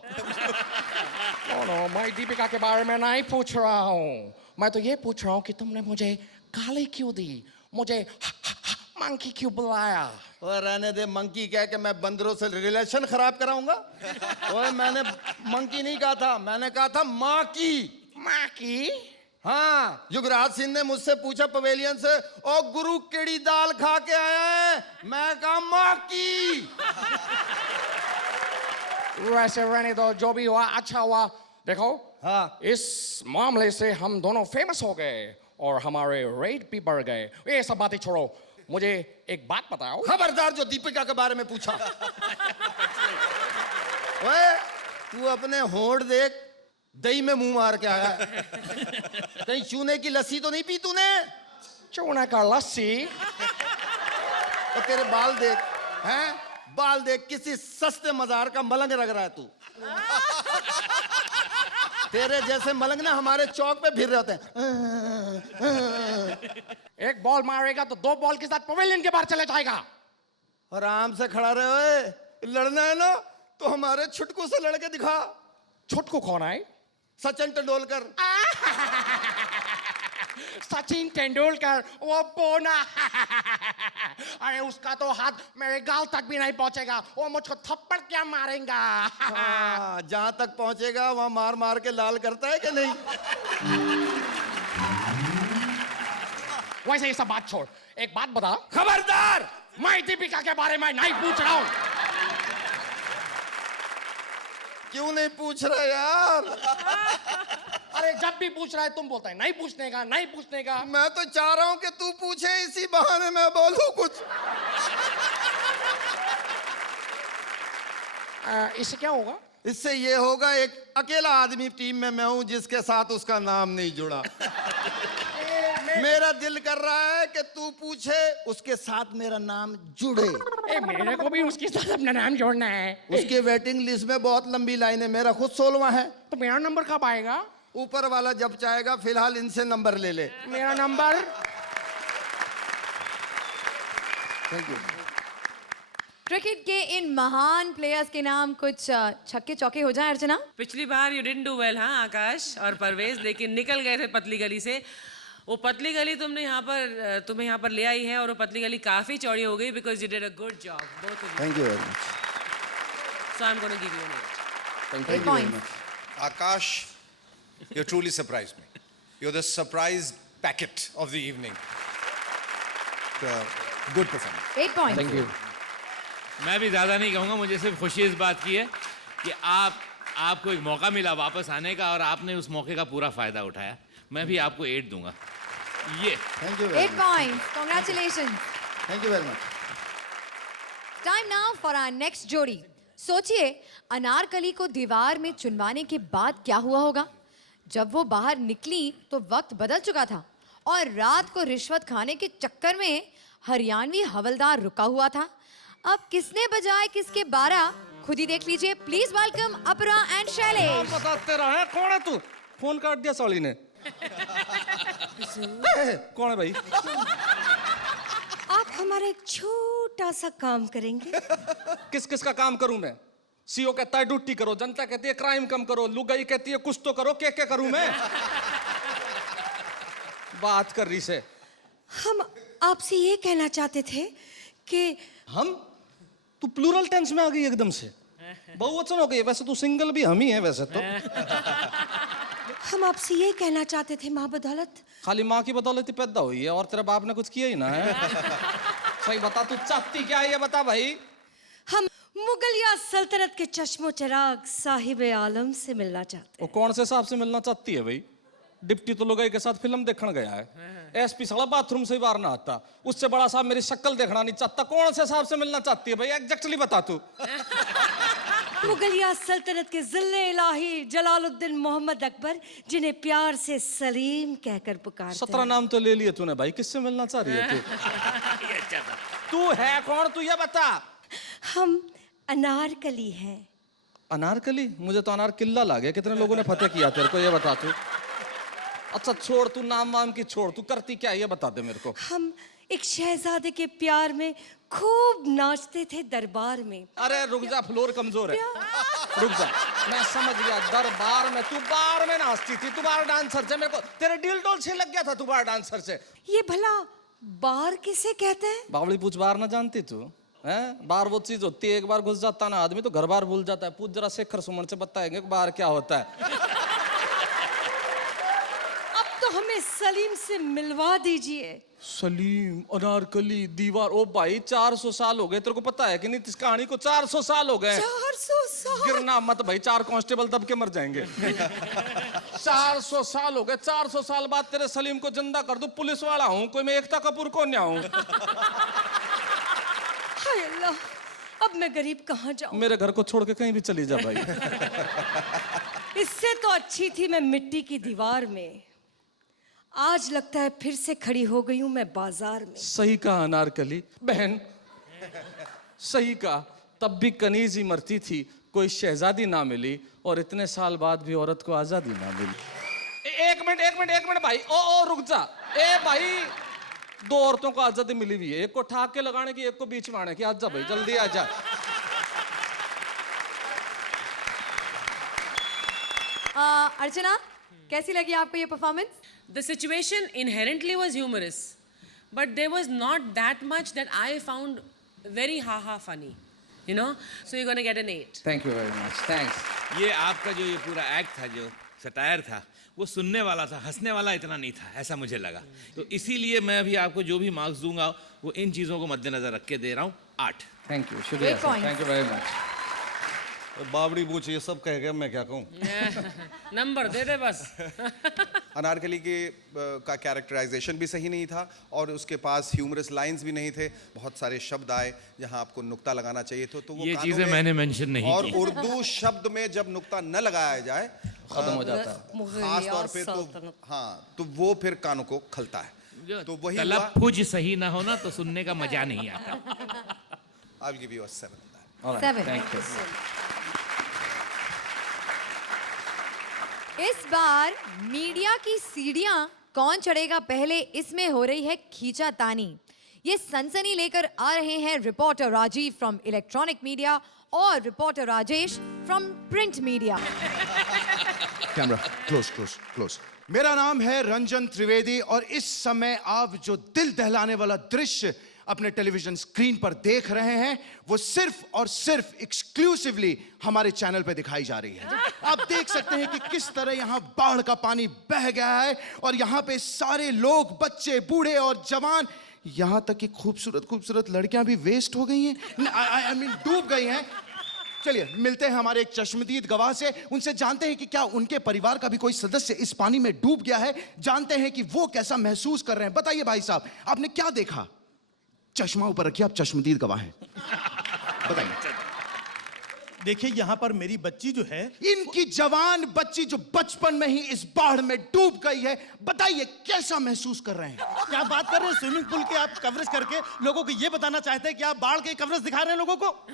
नो, मैं दीपिका के बारे में नहीं पूछ रहा हूँ, मैं तो ये पूछ रहा हूँ कि तुमने मुझे गाली क्यों दी, मुझे मंकी क्यों बुलाया? और रहने दे, मंकी कह के मैं बंदरों से रिलेशन खराब कराऊंगा? ओए मैंने मंकी नहीं कहा था, मैंने कहा था माँ की। माँ की? हाँ, युवराज सिंह ने मुझसे पूछा पवेलियन से, ओ गुरु केड़ी दाल खा के आया है? मैं कहा माँ की। वैसे रहने दो, जो भी हुआ अच्छा हुआ। देखो, हाँ, इस मामले से हम दोनों फेमस हो गए और हमारे रेट भी बढ़ गए। ये सब बातें छोड़ो, मुझे एक बात बताओ। खबरदार जो दीपिका के बारे में पूछा। ओए तू अपने होंठ देख, दही में मुंह मार के आया है। कहीं चूने की लस्सी तो नहीं पी तूने? चूने का लस्सी? तो तेरे बाल देख, हैं? बाल देख, किसी सस्ते मजार का मलंग लग रहा है तू। तेरे जैसे मलंग ना हमारे चौक पे फिर रहे होते हैं। एक बॉल मारेगा तो 2 बॉल के साथ पवेलियन के बाहर चले जाएगा। आराम से खड़ा रहे। ओए लड़ना है ना तो हमारे छुटकू से लड़के दिखा। छुटकू कौन है? सचिन तेंदुलकर। सचिन तेंदुलकर, वो बोना। अरे उसका तो हाथ मेरे गाल तक भी नहीं पहुंचेगा, वो मुझको थप्पड़ क्या मारेगा। हाँ, जहां तक पहुंचेगा वहां मार मार के लाल करता है कि नहीं? वैसे ये सब बात छोड़, एक बात बता। खबरदार, मैं दीपिका के बारे में नहीं पूछ रहा हूँ। क्यों नहीं पूछ रहे यार? अरे जब भी पूछ रहा है तुम बोलता है नहीं पूछने का, नहीं पूछने का। मैं तो चाह रहा हूं कि तू पूछे, इसी बहाने मैं बोलूं कुछ। इससे क्या होगा? इससे ये होगा, एक अकेला आदमी टीम में मैं हूं जिसके साथ उसका नाम नहीं जुड़ा। मेरा दिल कर रहा है कि तू पूछे, उसके साथ मेरा नाम जुड़े। मेरे को भी उसके साथ अपना नाम जोड़ना है। उसके वेटिंग लिस्ट में बहुत लंबी लाइन है, मेरा खुद 16वां है। तो मेरा नंबर कब आएगा? ऊपर वाला जब चाहेगा, फिलहाल इनसे नंबर ले ले। मेरा नंबर। Thank you. क्रिकेट के इन महान प्लेयर्स के नाम कुछ छक्के चौके हो जाएं अर्चना? पिछली बार यू डिडंट डू वेल, हाँ आकाश और परवेज, लेकिन निकल गए थे पतली गली से। वो पतली गली तुम्हें यहाँ पर ले आई है, और वो पतली गली काफी चौड़ी हो गई because you did a good job both of you. Thank you very much. So I am gonna give you an 8। Thank you very much. Akash, you truly surprised me. You're the surprise packet of the evening. Good performance. 8 points. Thank you. मैं भी ज़्यादा नहीं कहूँगा, मुझे सिर्फ खुशी इस बात की है कि आपको एक मौका मिला वापस आने का, और आपने उस मौके का पूरा फ़ायदा उठाया। मैं भी आपको 8 दूंगा। ये Thank you 8 points. Congratulations. Thank you very much. Time now for our next जोड़ी। सोचिए, अनारकली को दीवार में चुनवाने के बाद क्या हुआ होगा? जब वो बाहर निकली तो वक्त बदल चुका था, और रात को रिश्वत खाने के चक्कर में हरियाणवी हवलदार रुका हुआ था। अब किसने बजाए किसके 12, खुद ही देख लीजिए। प्लीज वेलकम अपरा एंड शैलेश। बताते रहे, कौन है तू? फोन काट दिया साली ने। कौन है भाई? आप हमारा एक छोटा सा काम करेंगे? किस किस का काम करूं मैं? सीओ कहता है ड्यूटी करो, जनता कहती है क्राइम कम करो, लुगाई कहती है कुछ तो करो, क्या करूं मैं? बात कर रही से। हम आपसे ये कहना चाहते थे कि हम? तू प्लूरल टेंस में आ गई एकदम से, बहुवचन हो गई। वैसे तू सिंगल भी हम ही है वैसे तो। हम आपसे ये कहना चाहते थे, माँ बदौलत। खाली माँ की बदौलत ही पैदा हुई है, और तेरे बाप ने कुछ किया ही ना है। सही बता, तू चाहती क्या है ये बता भाई। हम मुगलिया सल्तनत के चश्मो चिराग साहिब आलम से मिलना चाहते वो कौन से साहब से मिलना चाहती है भाई? डिप्टी तो लुगाई के साथ फिल्म देखने गया है। एसपी साला बाथरूम से ही बाहर ना आता। उससे बड़ा साहब मेरी शक्ल देखना नहीं चाहता। कौन से साहब से मिलना चाहती है भाई? एग्जैक्टली बता तू। मुगलिया सल्तनत के जिल्ले इलाही जलालुद्दीन मोहम्मद अकबर, जिन्हें प्यार से सलीम कहकर पुकारते 17 नाम तो ले लिए तूने भाई, किससे मिलना चाह रही है तू? तू है कौन, तू ये बता। हम अनारकली हैं। अनारकली? मुझे तो अनार किल्ला लगा। कितने लोगों ने फतेह किया तेरे को, ये बता तू। अच्छा छोड़, तू नाम वाम की छोड़, तू करती क्या है ये बता दे मेरे को। हम एक शहजादे के प्यार में खूब नाचते थे दरबार में। अरे रुक जा, फ्लोर कमजोर है, रुक जा। मैं समझ गया, दरबार में। तू बार में नाचती थी, तू बार डांसर से। मेरे को तेरे डील डोल से लग गया था, तू बार डांसर से। ये भला बार किसे कहते हैं? बावली पूछ बार ना जानती तू है? बार वो चीज होती है, एक बार घुस जाता ना आदमी तो घर बार भूल जाता है। पूछ जरा शेखर सुमन से, बताएंगे बार क्या होता है। अब तो हमें सलीम से मिलवा दीजिए। सलीम, अनारकली, दीवार। ओ भाई 400 साल हो गए, तेरे को पता है कि नहीं? इस कहानी को 400 साल हो गए। 400 साल? गिरना मत भाई, 4 कांस्टेबल दब के मर जाएंगे। 400 साल हो गए। 400 साल बाद तेरे सलीम को जिंदा कर दूं, पुलिस वाला हूं कोई, मैं एकता कपूर को नहीं हूं। हाय अल्लाह, अब मैं गरीब कहाँ जाऊं? मेरे घर को छोड़ के कहीं भी चली जा भाई। इससे तो अच्छी थी मैं मिट्टी की दीवार में। आज लगता है फिर से खड़ी हो गई हूं मैं बाजार में। सही कहा अनारकली बहन, सही कहा। तब भी कनीज ही मरती थी, कोई शहजादी ना मिली, और इतने साल बाद भी औरत को आजादी ना मिली। एक मिनट भाई, ओ रुक जा। ए भाई, 2 औरतों को आजादी मिली हुई है, एक को ठाक के लगाने की, एक को बीच में आने की। आजा भाई, जल्दी आजा। अर्चना, कैसी लगी आपको ये performance? The situation inherently was humorous, but there was not that much that I found very ha-ha funny, you know? So you're gonna get an 8. Thank you very much, thanks. ये आपका जो ये पूरा एक्ट था, जो सटायर था, वो सुनने वाला था, हंसने वाला इतना नहीं था, ऐसा मुझे लगा। तो इसीलिए मैं अभी आपको जो भी मार्क्स दूंगा वो इन चीज़ों को मद्देनजर रख के दे रहा हूँ 8। थैंक यू, शुक्रिया Great point. Thank you very much. बावड़ी बूच ये सब कह गया, मैं क्या कहूँ। नंबर दे दे बस। अनारकली के का कैरेक्टराइजेशन भी सही नहीं था और उसके पास ह्यूमरस लाइंस भी नहीं थे। बहुत सारे शब्द आए जहां आपको नुक्ता लगाना चाहिए तो वो ये कानों चीज़ें में- मैंने मेंशन नहीं और की। उर्दू शब्द में जब नुक्ता न लगाया जाए खत्म हो जाता है। खास तौर पे तो हाँ, तो वो फिर कानों को खलता है। तो वही हुआ। तलफ्फुज सही ना हो ना तो सुनने का मजा नहीं आता। I will give you a 7 on that. All right, 7. Thank you. इस बार मीडिया की सीढ़ियां कौन चढ़ेगा पहले, इसमें हो रही है खींचातानी। ये सनसनी लेकर आ रहे हैं reporter Rajiv from electronic media और reporter Rajesh from print media. Camera close close close. मेरा नाम है रंजन त्रिवेदी और इस समय आप जो दिल दहलाने वाला दृश्य अपने टेलीविजन स्क्रीन पर देख रहे हैं वो सिर्फ और सिर्फ एक्सक्लूसिवली हमारे चैनल पे दिखाई जा रही है। आप देख सकते हैं कि किस तरह यहाँ बाढ़ का पानी बह गया है और यहाँ पे सारे लोग, बच्चे, बूढ़े और जवान, यहाँ तक कि खूबसूरत खूबसूरत लड़कियां भी वेस्ट हो गई हैं, आई मीन डूब गई हैं। चलिए मिलते हैं हमारे एक चश्मदीद गवाह से, उनसे जानते हैं कि क्या उनके परिवार का भी कोई सदस्य इस पानी में डूब गया है, जानते हैं कि वो कैसा महसूस कर रहे हैं। बताइए भाई साहब, आपने क्या देखा? चश्मा ऊपर रखिए, आप चश्मदीद गवाह हैं, बताइए। देखिए यहाँ पर मेरी बच्ची जो है, इनकी जवान बच्ची जो बचपन में ही इस बाढ़ में डूब गई है, बताइए कैसा महसूस कर रहे हैं? क्या बात कर रहे हैं? स्विमिंग पूल की आप कवरेज करके लोगों को ये बताना चाहते हैं कि आप बाढ़ की कवरेज दिखा रहे हैं लोगों को?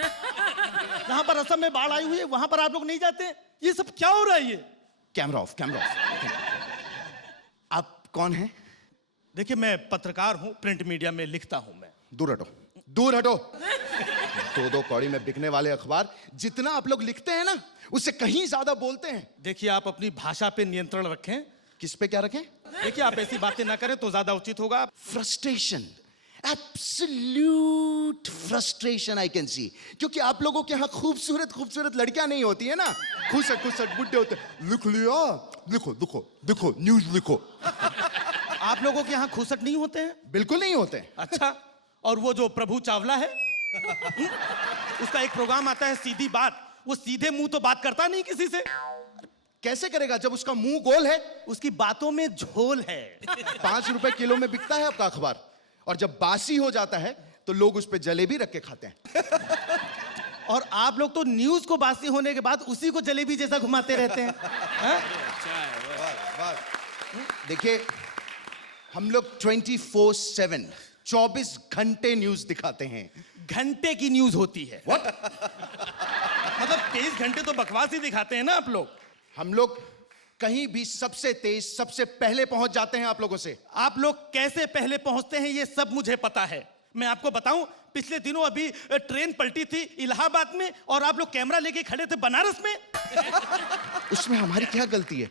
जहां पर असम में बाढ़ आई हुई है वहां पर आप लोग नहीं जाते? ये सब क्या हो रहा है? ये कैमरा ऑफ, कैमरा ऑफ। आप कौन हैं? देखिए मैं पत्रकार हूं, प्रिंट मीडिया में लिखता हूं मैं। दूर हटो, दूर हटो। दो कौड़ी में बिकने वाले अखबार, जितना आप लोग लिखते हैं ना उससे कहीं ज्यादा बोलते हैं। देखिए आप अपनी भाषा पे नियंत्रण रखें। किस पे क्या रखें? देखिए आप ऐसी बातें ना करें तो ज्यादा उचित होगा। Frustration, absolute frustration I can see, क्योंकि आप लोगों के यहाँ खूबसूरत खूबसूरत लड़कियां नहीं होती है ना, खुसट खुसट बुड्ढे होते। लिख लिया, लिखो लिखो लिखो, न्यूज लिखो। आप लोगों के यहाँ खुसट नहीं होते हैं? बिल्कुल नहीं होते। अच्छा, और वो जो प्रभु चावला है उसका एक प्रोग्राम आता है सीधी बात, वो सीधे मुंह तो बात करता नहीं किसी से। कैसे करेगा जब उसका मुंह गोल है? उसकी बातों में झोल है। 5 रुपए किलो में बिकता है आपका अखबार, और जब बासी हो जाता है तो लोग उस पे जलेबी रख के खाते हैं। और आप लोग तो न्यूज को बासी होने के बाद उसी को जलेबी जैसा घुमाते रहते हैं। देखिए हम लोग 24/7 24 घंटे न्यूज दिखाते हैं। घंटे की न्यूज होती है। What? मतलब 23 घंटे तो बकवास ही दिखाते हैं ना आप लोग। हम लोग कहीं भी सबसे तेज, सबसे पहले पहुंच जाते हैं आप लोगों से। आप लोग कैसे पहले पहुंचते हैं ये सब मुझे पता है। मैं आपको बताऊं, पिछले दिनों अभी ट्रेन पलटी थी इलाहाबाद में और आप लोग कैमरा लेके खड़े थे बनारस में। उसमें हमारी क्या गलती है?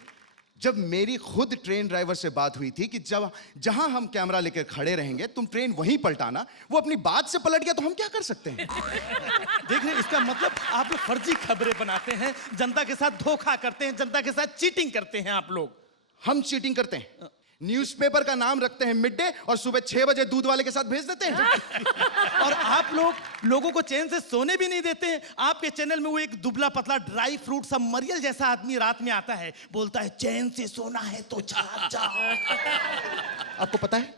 जब मेरी खुद ट्रेन ड्राइवर से बात हुई थी कि जब जहां हम कैमरा लेकर खड़े रहेंगे तुम ट्रेन वहीं पलटाना, वो अपनी बात से पलट गया तो हम क्या कर सकते हैं? देख रहे हैं, इसका मतलब आप लोग फर्जी खबरें बनाते हैं, जनता के साथ धोखा करते हैं, जनता के साथ चीटिंग करते हैं आप लोग। हम चीटिंग करते हैं? न्यूज़पेपर का नाम रखते हैं मिड डे और सुबह 6 बजे दूध वाले के साथ भेज देते हैं। और आप लोग लोगों को चैन से सोने भी नहीं देते हैं। आपके चैनल में वो एक दुबला पतला ड्राई फ्रूट सा मरियल जैसा आदमी रात में आता है, बोलता है चैन से सोना है तो जाग जाओ। आपको पता है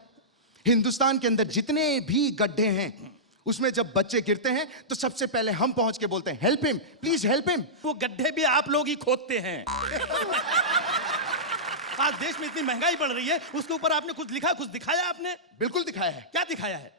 हिंदुस्तान के अंदर जितने भी गड्ढे हैं उसमें जब बच्चे गिरते हैं तो सबसे पहले हम पहुंच के बोलते हैं help him, please help him. वो गड्ढे भी आप लोग ही खोदते हैं। आज देश में इतनी महंगाई बढ़ रही है, उसके ऊपर आपने कुछ लिखा, कुछ दिखाया आपने? बिल्कुल दिखाया है। क्या दिखाया है?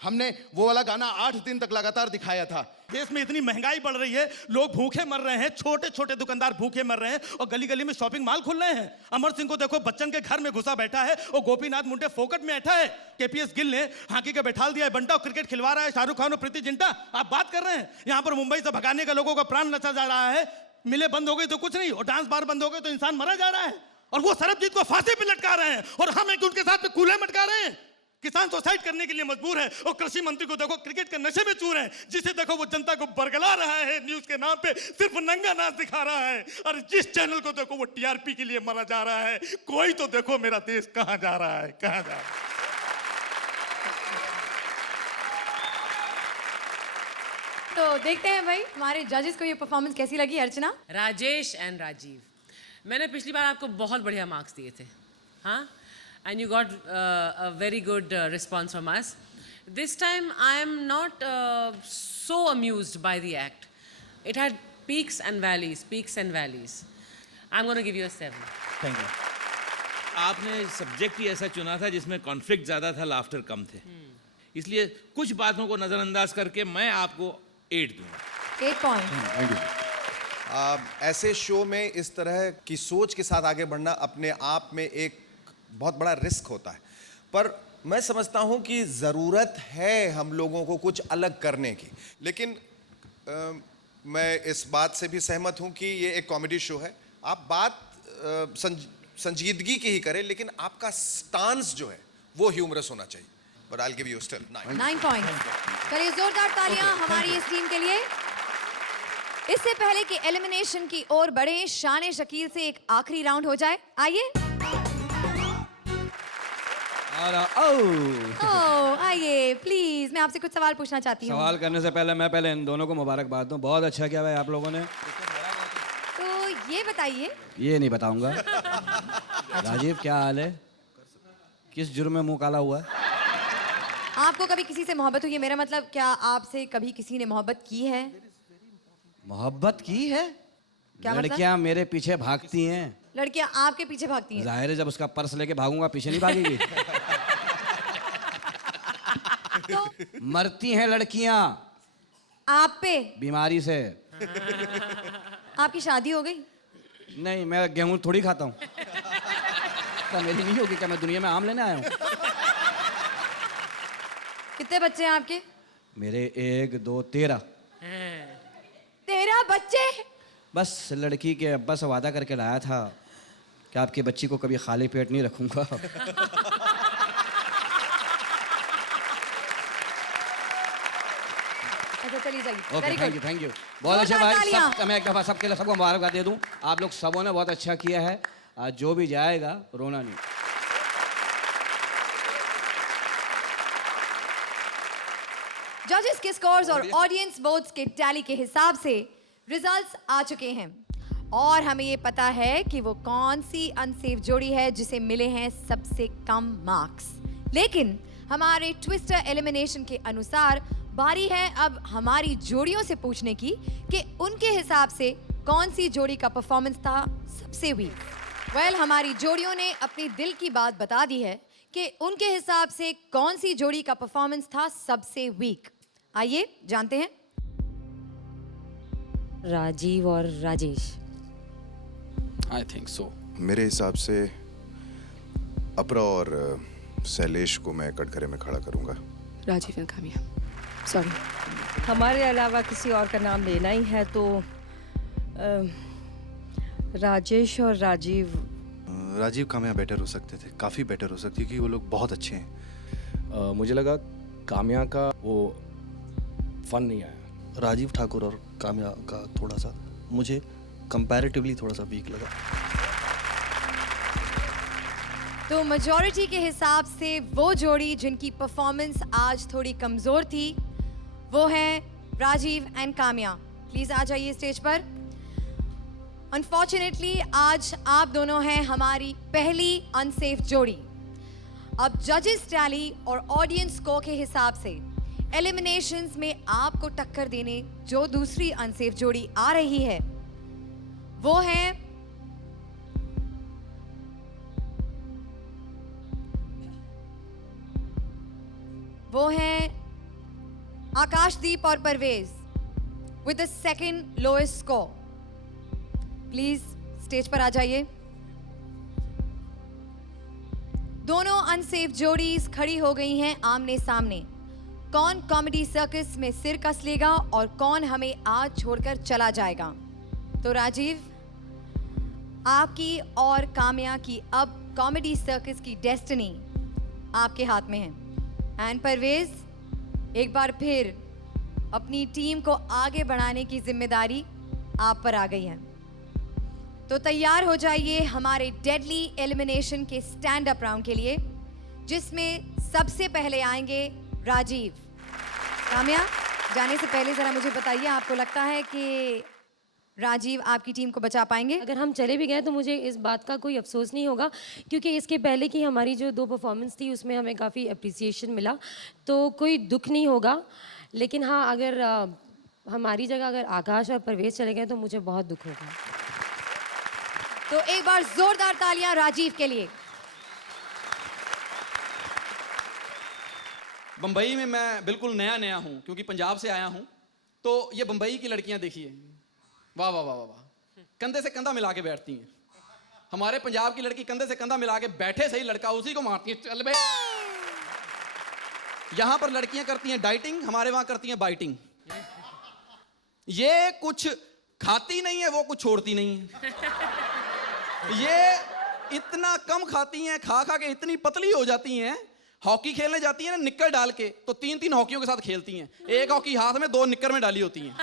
हमने वो वाला गाना 8 दिन तक लगातार दिखाया था। देश में इतनी महंगाई बढ़ रही है, लोग भूखे मर रहे हैं, छोटे छोटे दुकानदार भूखे मर रहे हैं और गली गली में शॉपिंग मॉल खुल रहे हैं। अमर सिंह को देखो, बच्चन के घर में घुसा बैठा है और गोपीनाथ मुंडे फोकट में बैठा है। केपीएस गिल ने हाकी के बैठाल दिया है, बंटा क्रिकेट खिलवा रहा है शाहरुख खान और प्रीति जिंटा। आप बात कर रहे हैं यहाँ पर मुंबई से भगाने का लोगों का प्राण नचा जा रहा है। मिले बंद हो गई तो कुछ नहीं, और डांस बार बंद हो गए तो इंसान मरा जा रहा है, और वो सरबजीत को फांसी पे लटका रहे हैं और हम एक उनके साथ में कूल्हे मटका रहे हैं। किसान सुसाइड करने के लिए मजबूर है, और कृषि मंत्री को देखो क्रिकेट के नशे में चूर है, जिसे देखो वो जनता को बरगला रहा है, न्यूज के नाम पे सिर्फ नंगा नाच दिखा रहा है। और जिस चैनल को देखो वो टीआरपी के लिए मरा जा रहा है। कोई तो देखो मेरा देश कहां जा रहा है, कहां जा रहा है। तो देखते हैं भाई हमारे जजेस को ये परफॉर्मेंस कैसी लगी। अर्चना, राजेश एंड राजीव, मैंने पिछली बार आपको बहुत बढ़िया मार्क्स दिए थे, हाँ, and you got a very good response from us. This time I am not so amused by the act. It had peaks and valleys, peaks and valleys. I am gonna give you a 7। Thank you. आपने सब्जेक्ट ही ऐसा चुना था जिसमें कॉन्फ्लिक्ट ज़्यादा था, लाफ्टर कम थे, इसलिए कुछ बातों को नज़रअंदाज करके मैं आपको 8 दूंगा। 8 पॉइंट। Thank you. ऐसे शो में इस तरह की सोच के साथ आगे बढ़ना अपने आप में एक बहुत बड़ा रिस्क होता है, पर मैं समझता हूं कि ज़रूरत है हम लोगों को कुछ अलग करने की। लेकिन मैं इस बात से भी सहमत हूं कि ये एक कॉमेडी शो है। आप बात संजीदगी की ही करें, लेकिन आपका स्टांस जो है वो ह्यूमरस होना चाहिए। But I will give you still 9 point. करिए जोरदार तालियां हमारी इस टीम के लिए। इससे पहले कि एलिमिनेशन की ओर बढ़े, शान शकील से एक आखिरी राउंड हो जाए। आइए। आइए प्लीज, मैं आपसे कुछ सवाल पूछना चाहती हूँ। सवाल करने से पहले मैं इन दोनों को मुबारकबाद दूं, बहुत अच्छा किया भाई आप लोगों ने। तो ये बताइए। ये नहीं बताऊंगा। राजीव क्या हाल है? किस जुर्म में मुंह काला हुआ है? आपको कभी किसी से मोहब्बत हुई है? मेरा मतलब क्या आपसे कभी किसी ने मोहब्बत की है? मोहब्बत की है? क्या मतलब? लड़कियां मेरे पीछे भागती हैं। लड़कियां आपके पीछे भागती हैं? जाहिर है, जब उसका पर्स लेके भागूंगा पीछे नहीं भागेगी। तो मरती हैं लड़कियां आप पे? बीमारी से। आपकी शादी हो गई? नहीं, मैं गेहूं थोड़ी खाता हूँ। क्या मेरी नहीं होगी? क्या मैं दुनिया में आम लेने आया हूँ? कितने बच्चे हैं आपके? मेरे 1 2 13। 13 बच्चे? बस लड़की के अब्बा से वादा करके लाया था कि आपकी बच्ची को कभी खाली पेट नहीं रखूंगा। अच्छा चलिए जाइए। Okay, very thank good. You, thank you. बहुत अच्छा भाई। तालियां। मैं एक दफ़ा सबके लिए सबको मुबारकबाद दे दूं। आप लोग सबों ने बहुत अच्छा किया है। जो भी जाएगा रोना नहीं। जजेस के स्कोर्स और ऑडियंस वोट्स के टैली के हिसाब से रिजल्ट्स आ चुके हैं और हमें ये पता है कि वो कौन सी अनसेफ जोड़ी है जिसे मिले हैं सबसे कम मार्क्स। लेकिन हमारे ट्विस्टर एलिमिनेशन के अनुसार बारी है अब हमारी जोड़ियों से पूछने की कि उनके हिसाब से कौन सी जोड़ी का परफॉर्मेंस था सबसे वीक। वेल, हमारी जोड़ियों ने अपनी दिल की बात बता दी है कि उनके हिसाब से कौन सी जोड़ी का परफॉर्मेंस था सबसे वीक। आइए जानते हैं। राजीव और राजेश। I think so. मेरे हिसाब से अपरा और शैलेश को मैं कटघरे में खड़ा करूंगा। Rajiv and Kamya, sorry. हमारे अलावा किसी और का नाम लेना ही है तो राजेश और राजीव। राजीव काम्या बेटर हो सकते थे, काफ़ी बेटर हो सकती, क्योंकि वो लोग बहुत अच्छे हैं। मुझे लगा काम्या का वो फन नहीं आया। राजीव ठाकुर और काम्या का थोड़ा सा मुझे कंपैरेटिवली थोड़ा सा वीक लगा। तो मेजॉरिटी के हिसाब से वो जोड़ी जिनकी परफॉर्मेंस आज थोड़ी कमजोर थी वो है राजीव एंड काम्या। प्लीज आ जाइए स्टेज पर। अनफॉर्चुनेटली आज आप दोनों हैं हमारी पहली अनसेफ जोड़ी। अब जजेस टैली और ऑडियंस स्कोर के हिसाब से एलिमिनेशंस में आपको टक्कर देने जो दूसरी अनसेफ जोड़ी आ रही है वो है आकाशदीप और Parvez with the second lowest score. Please stage पर आ जाइए। दोनों अनसेफ जोड़ीज खड़ी हो गई हैं आमने सामने। कौन कॉमेडी सर्कस में सिर कस लेगा और कौन हमें आज छोड़कर चला जाएगा। तो राजीव, आपकी और काम्या की अब कॉमेडी सर्कस की डेस्टिनी आपके हाथ में है। एंड परवेज, एक बार फिर अपनी टीम को आगे बढ़ाने की जिम्मेदारी आप पर आ गई है। तो तैयार हो जाइए हमारे डेडली एलिमिनेशन के स्टैंड अप राउंड के लिए, जिसमें सबसे पहले आएंगे राजीव। काम्या, जाने से पहले जरा मुझे बताइए, आपको लगता है कि राजीव आपकी टीम को बचा पाएंगे? अगर हम चले भी गए तो मुझे इस बात का कोई अफसोस नहीं होगा, क्योंकि इसके पहले की हमारी जो 2 परफॉर्मेंस थी उसमें हमें काफ़ी अप्रिसिएशन मिला, तो कोई दुख नहीं होगा। लेकिन हाँ, अगर हमारी जगह अगर आकाश और परवेज चले गए तो मुझे बहुत दुख होगा। तो एक बार जोरदार तालियां राजीव के लिए। बंबई में मैं बिल्कुल नया नया हूं, क्योंकि पंजाब से आया हूं। तो ये बंबई की लड़कियां देखिए, वाह वाह वाह वाह वाह, कंधे से कंधा मिला के बैठती हैं। हमारे पंजाब की लड़की कंधे से कंधा मिला के बैठे सही लड़का उसी को मारती है, चल बे। यहां पर लड़कियां करती हैं डाइटिंग, हमारे वहां करती हैं बाइटिंग। ये कुछ खाती नहीं है, वो कुछ छोड़ती नहीं है। ये इतना कम खाती हैं, खा खा के इतनी पतली हो जाती हैं। हॉकी खेलने जाती है ना निक्कर डाल के, तो 3-3 हॉकियों के साथ खेलती हैं। एक हॉकी हाथ में, 2 निक्कर में डाली होती हैं।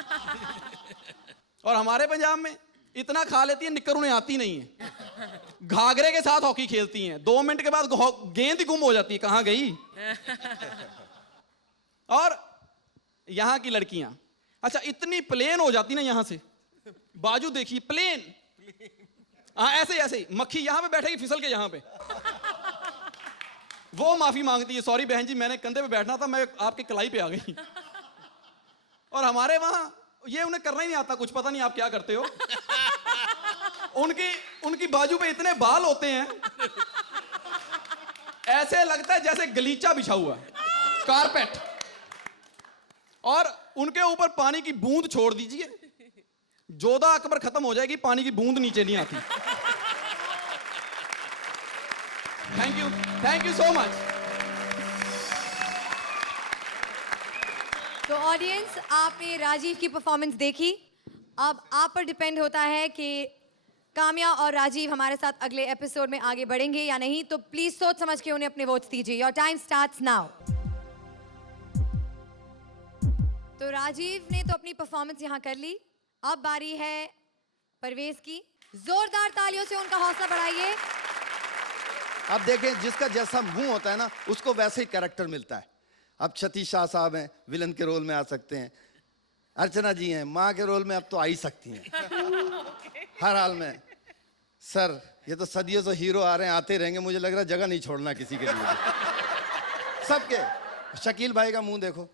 और हमारे पंजाब में इतना खा लेती है, निक्कर उन्हें आती नहीं है। घाघरे के साथ हॉकी खेलती हैं, 2 मिनट के बाद गेंद ही गुम हो जाती है, कहाँ गई। और यहाँ की लड़कियां, अच्छा इतनी प्लेन हो जाती ना, यहां से बाजू देखिए प्लेन, हाँ ऐसे ऐसे मक्खी यहां पे बैठेगी फिसल के यहां पे। वो माफी मांगती है, सॉरी बहन जी मैंने कंधे पे बैठना था, मैं आपके कलाई पे आ गई। और हमारे वहां ये उन्हें करना ही नहीं आता, कुछ पता नहीं आप क्या करते हो। उनकी बाजू पे इतने बाल होते हैं, ऐसे लगता है जैसे गलीचा बिछा हुआ है, कारपेट। और उनके ऊपर पानी की बूंद छोड़ दीजिए, जोधा अकबर खत्म हो जाएगी, पानी की बूंद नीचे नहीं आती। Thank you so much. तो ऑडियंस, आपने राजीव की परफॉर्मेंस देखी। अब आप पर डिपेंड होता है कि काम्या और राजीव हमारे साथ अगले एपिसोड में आगे बढ़ेंगे या नहीं। तो प्लीज सोच समझ के उन्हें अपने वोट्स दीजिए। Your time starts now. तो राजीव ने तो अपनी परफॉर्मेंस यहाँ कर ली, अब बारी है परवेज की। जोरदार तालियों से उनका हौसला बढ़ाइए। अब देखें, जिसका जैसा मुंह होता है ना, उसको वैसे ही कैरेक्टर मिलता है। अब सतीश शाह साहब हैं, विलन के रोल में आ सकते हैं। अर्चना जी हैं, माँ के रोल में अब तो आ ही सकती हैं। हर हाल में सर, ये तो सदियों से हीरो आ रहे हैं, आते रहेंगे, मुझे लग रहा है जगह नहीं छोड़ना किसी के लिए। सबके। शकील भाई का मुंह देखो,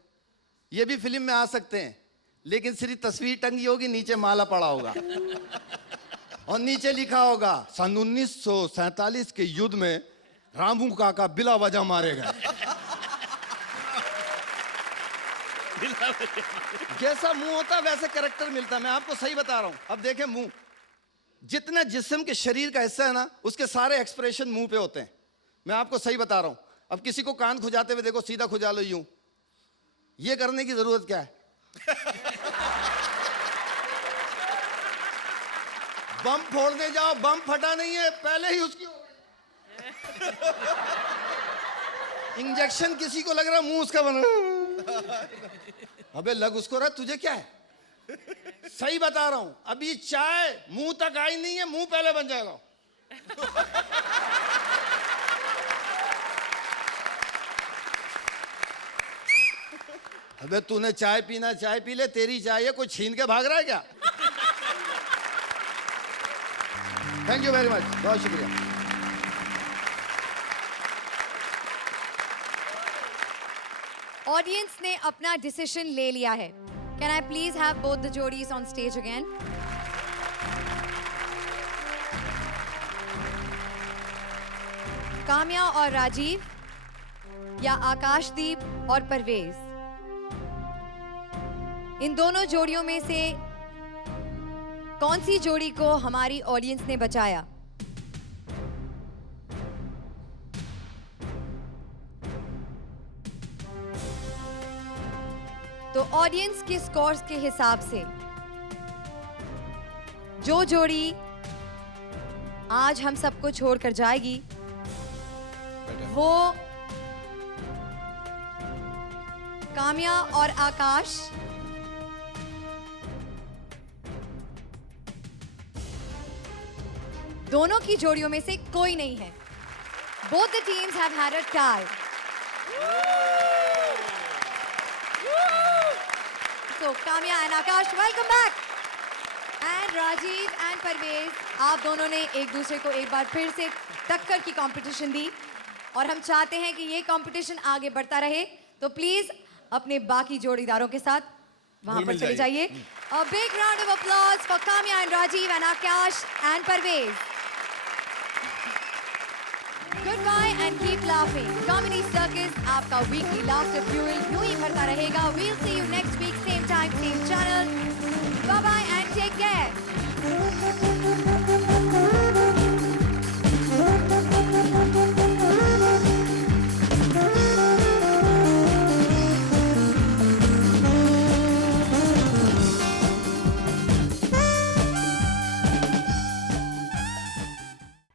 ये भी फिल्म में आ सकते हैं, लेकिन सिर्फ तस्वीर टंगी होगी, नीचे माला पड़ा होगा और नीचे लिखा होगा सन 1947 के युद्ध में रामू काका बिला वजह मारे गए। जैसा मुंह होता वैसे कैरेक्टर मिलता है, मैं आपको सही बता रहा हूं। अब देखें, मुंह जितना जिस्म के शरीर का हिस्सा है ना, उसके सारे एक्सप्रेशन मुंह पे होते हैं। मैं आपको सही बता रहा हूं। अब किसी को कान खुजाते हुए देखो, सीधा खुजा लो यूं, ये करने की जरूरत क्या है। बम फोड़ने जाओ, बम फटा नहीं है, पहले ही उसकी इंजेक्शन किसी को लग रहा मुंह उसका बना। अबे लग उसको रहा, तुझे क्या है। सही बता रहा हूं, अभी चाय मुंह तक आई नहीं है, मुंह पहले बन जाएगा। अबे तूने चाय पीना, चाय पी ले, तेरी चाय है, कोई छीन के भाग रहा है क्या। थैंक यू वेरी मच, बहुत शुक्रिया। ऑडियंस ने अपना डिसीजन ले लिया है। Can I please have both the जोड़ीज on stage again. Kamya और राजीव या आकाशदीप और परवेज, इन दोनों जोड़ियों में से कौन सी जोड़ी को हमारी ऑडियंस ने बचाया? तो ऑडियंस के स्कोर्स के हिसाब से जो जोड़ी आज हम सबको छोड़कर जाएगी वो काम्या और आकाश, दोनों की जोड़ियों में से कोई नहीं है. Both the teams have had a tie. So Kamya and Akash, welcome back. And Rajiv and Parvez, आप दोनों ने एक दूसरे को एक बार फिर से टक्कर की कंपटीशन दी और हम चाहते हैं कि ये कंपटीशन आगे बढ़ता रहे. तो प्लीज अपने बाकी जोड़ीदारों के साथ वहां पर चले जाइए. A big round of applause for Kamya and Rajiv and Akash and Parvez. Goodbye and keep laughing. Comedy Circus, आपका weekly laughter fuel यूं ही भरता रहेगा. We'll see you next week, same time, same channel. Bye bye and take care.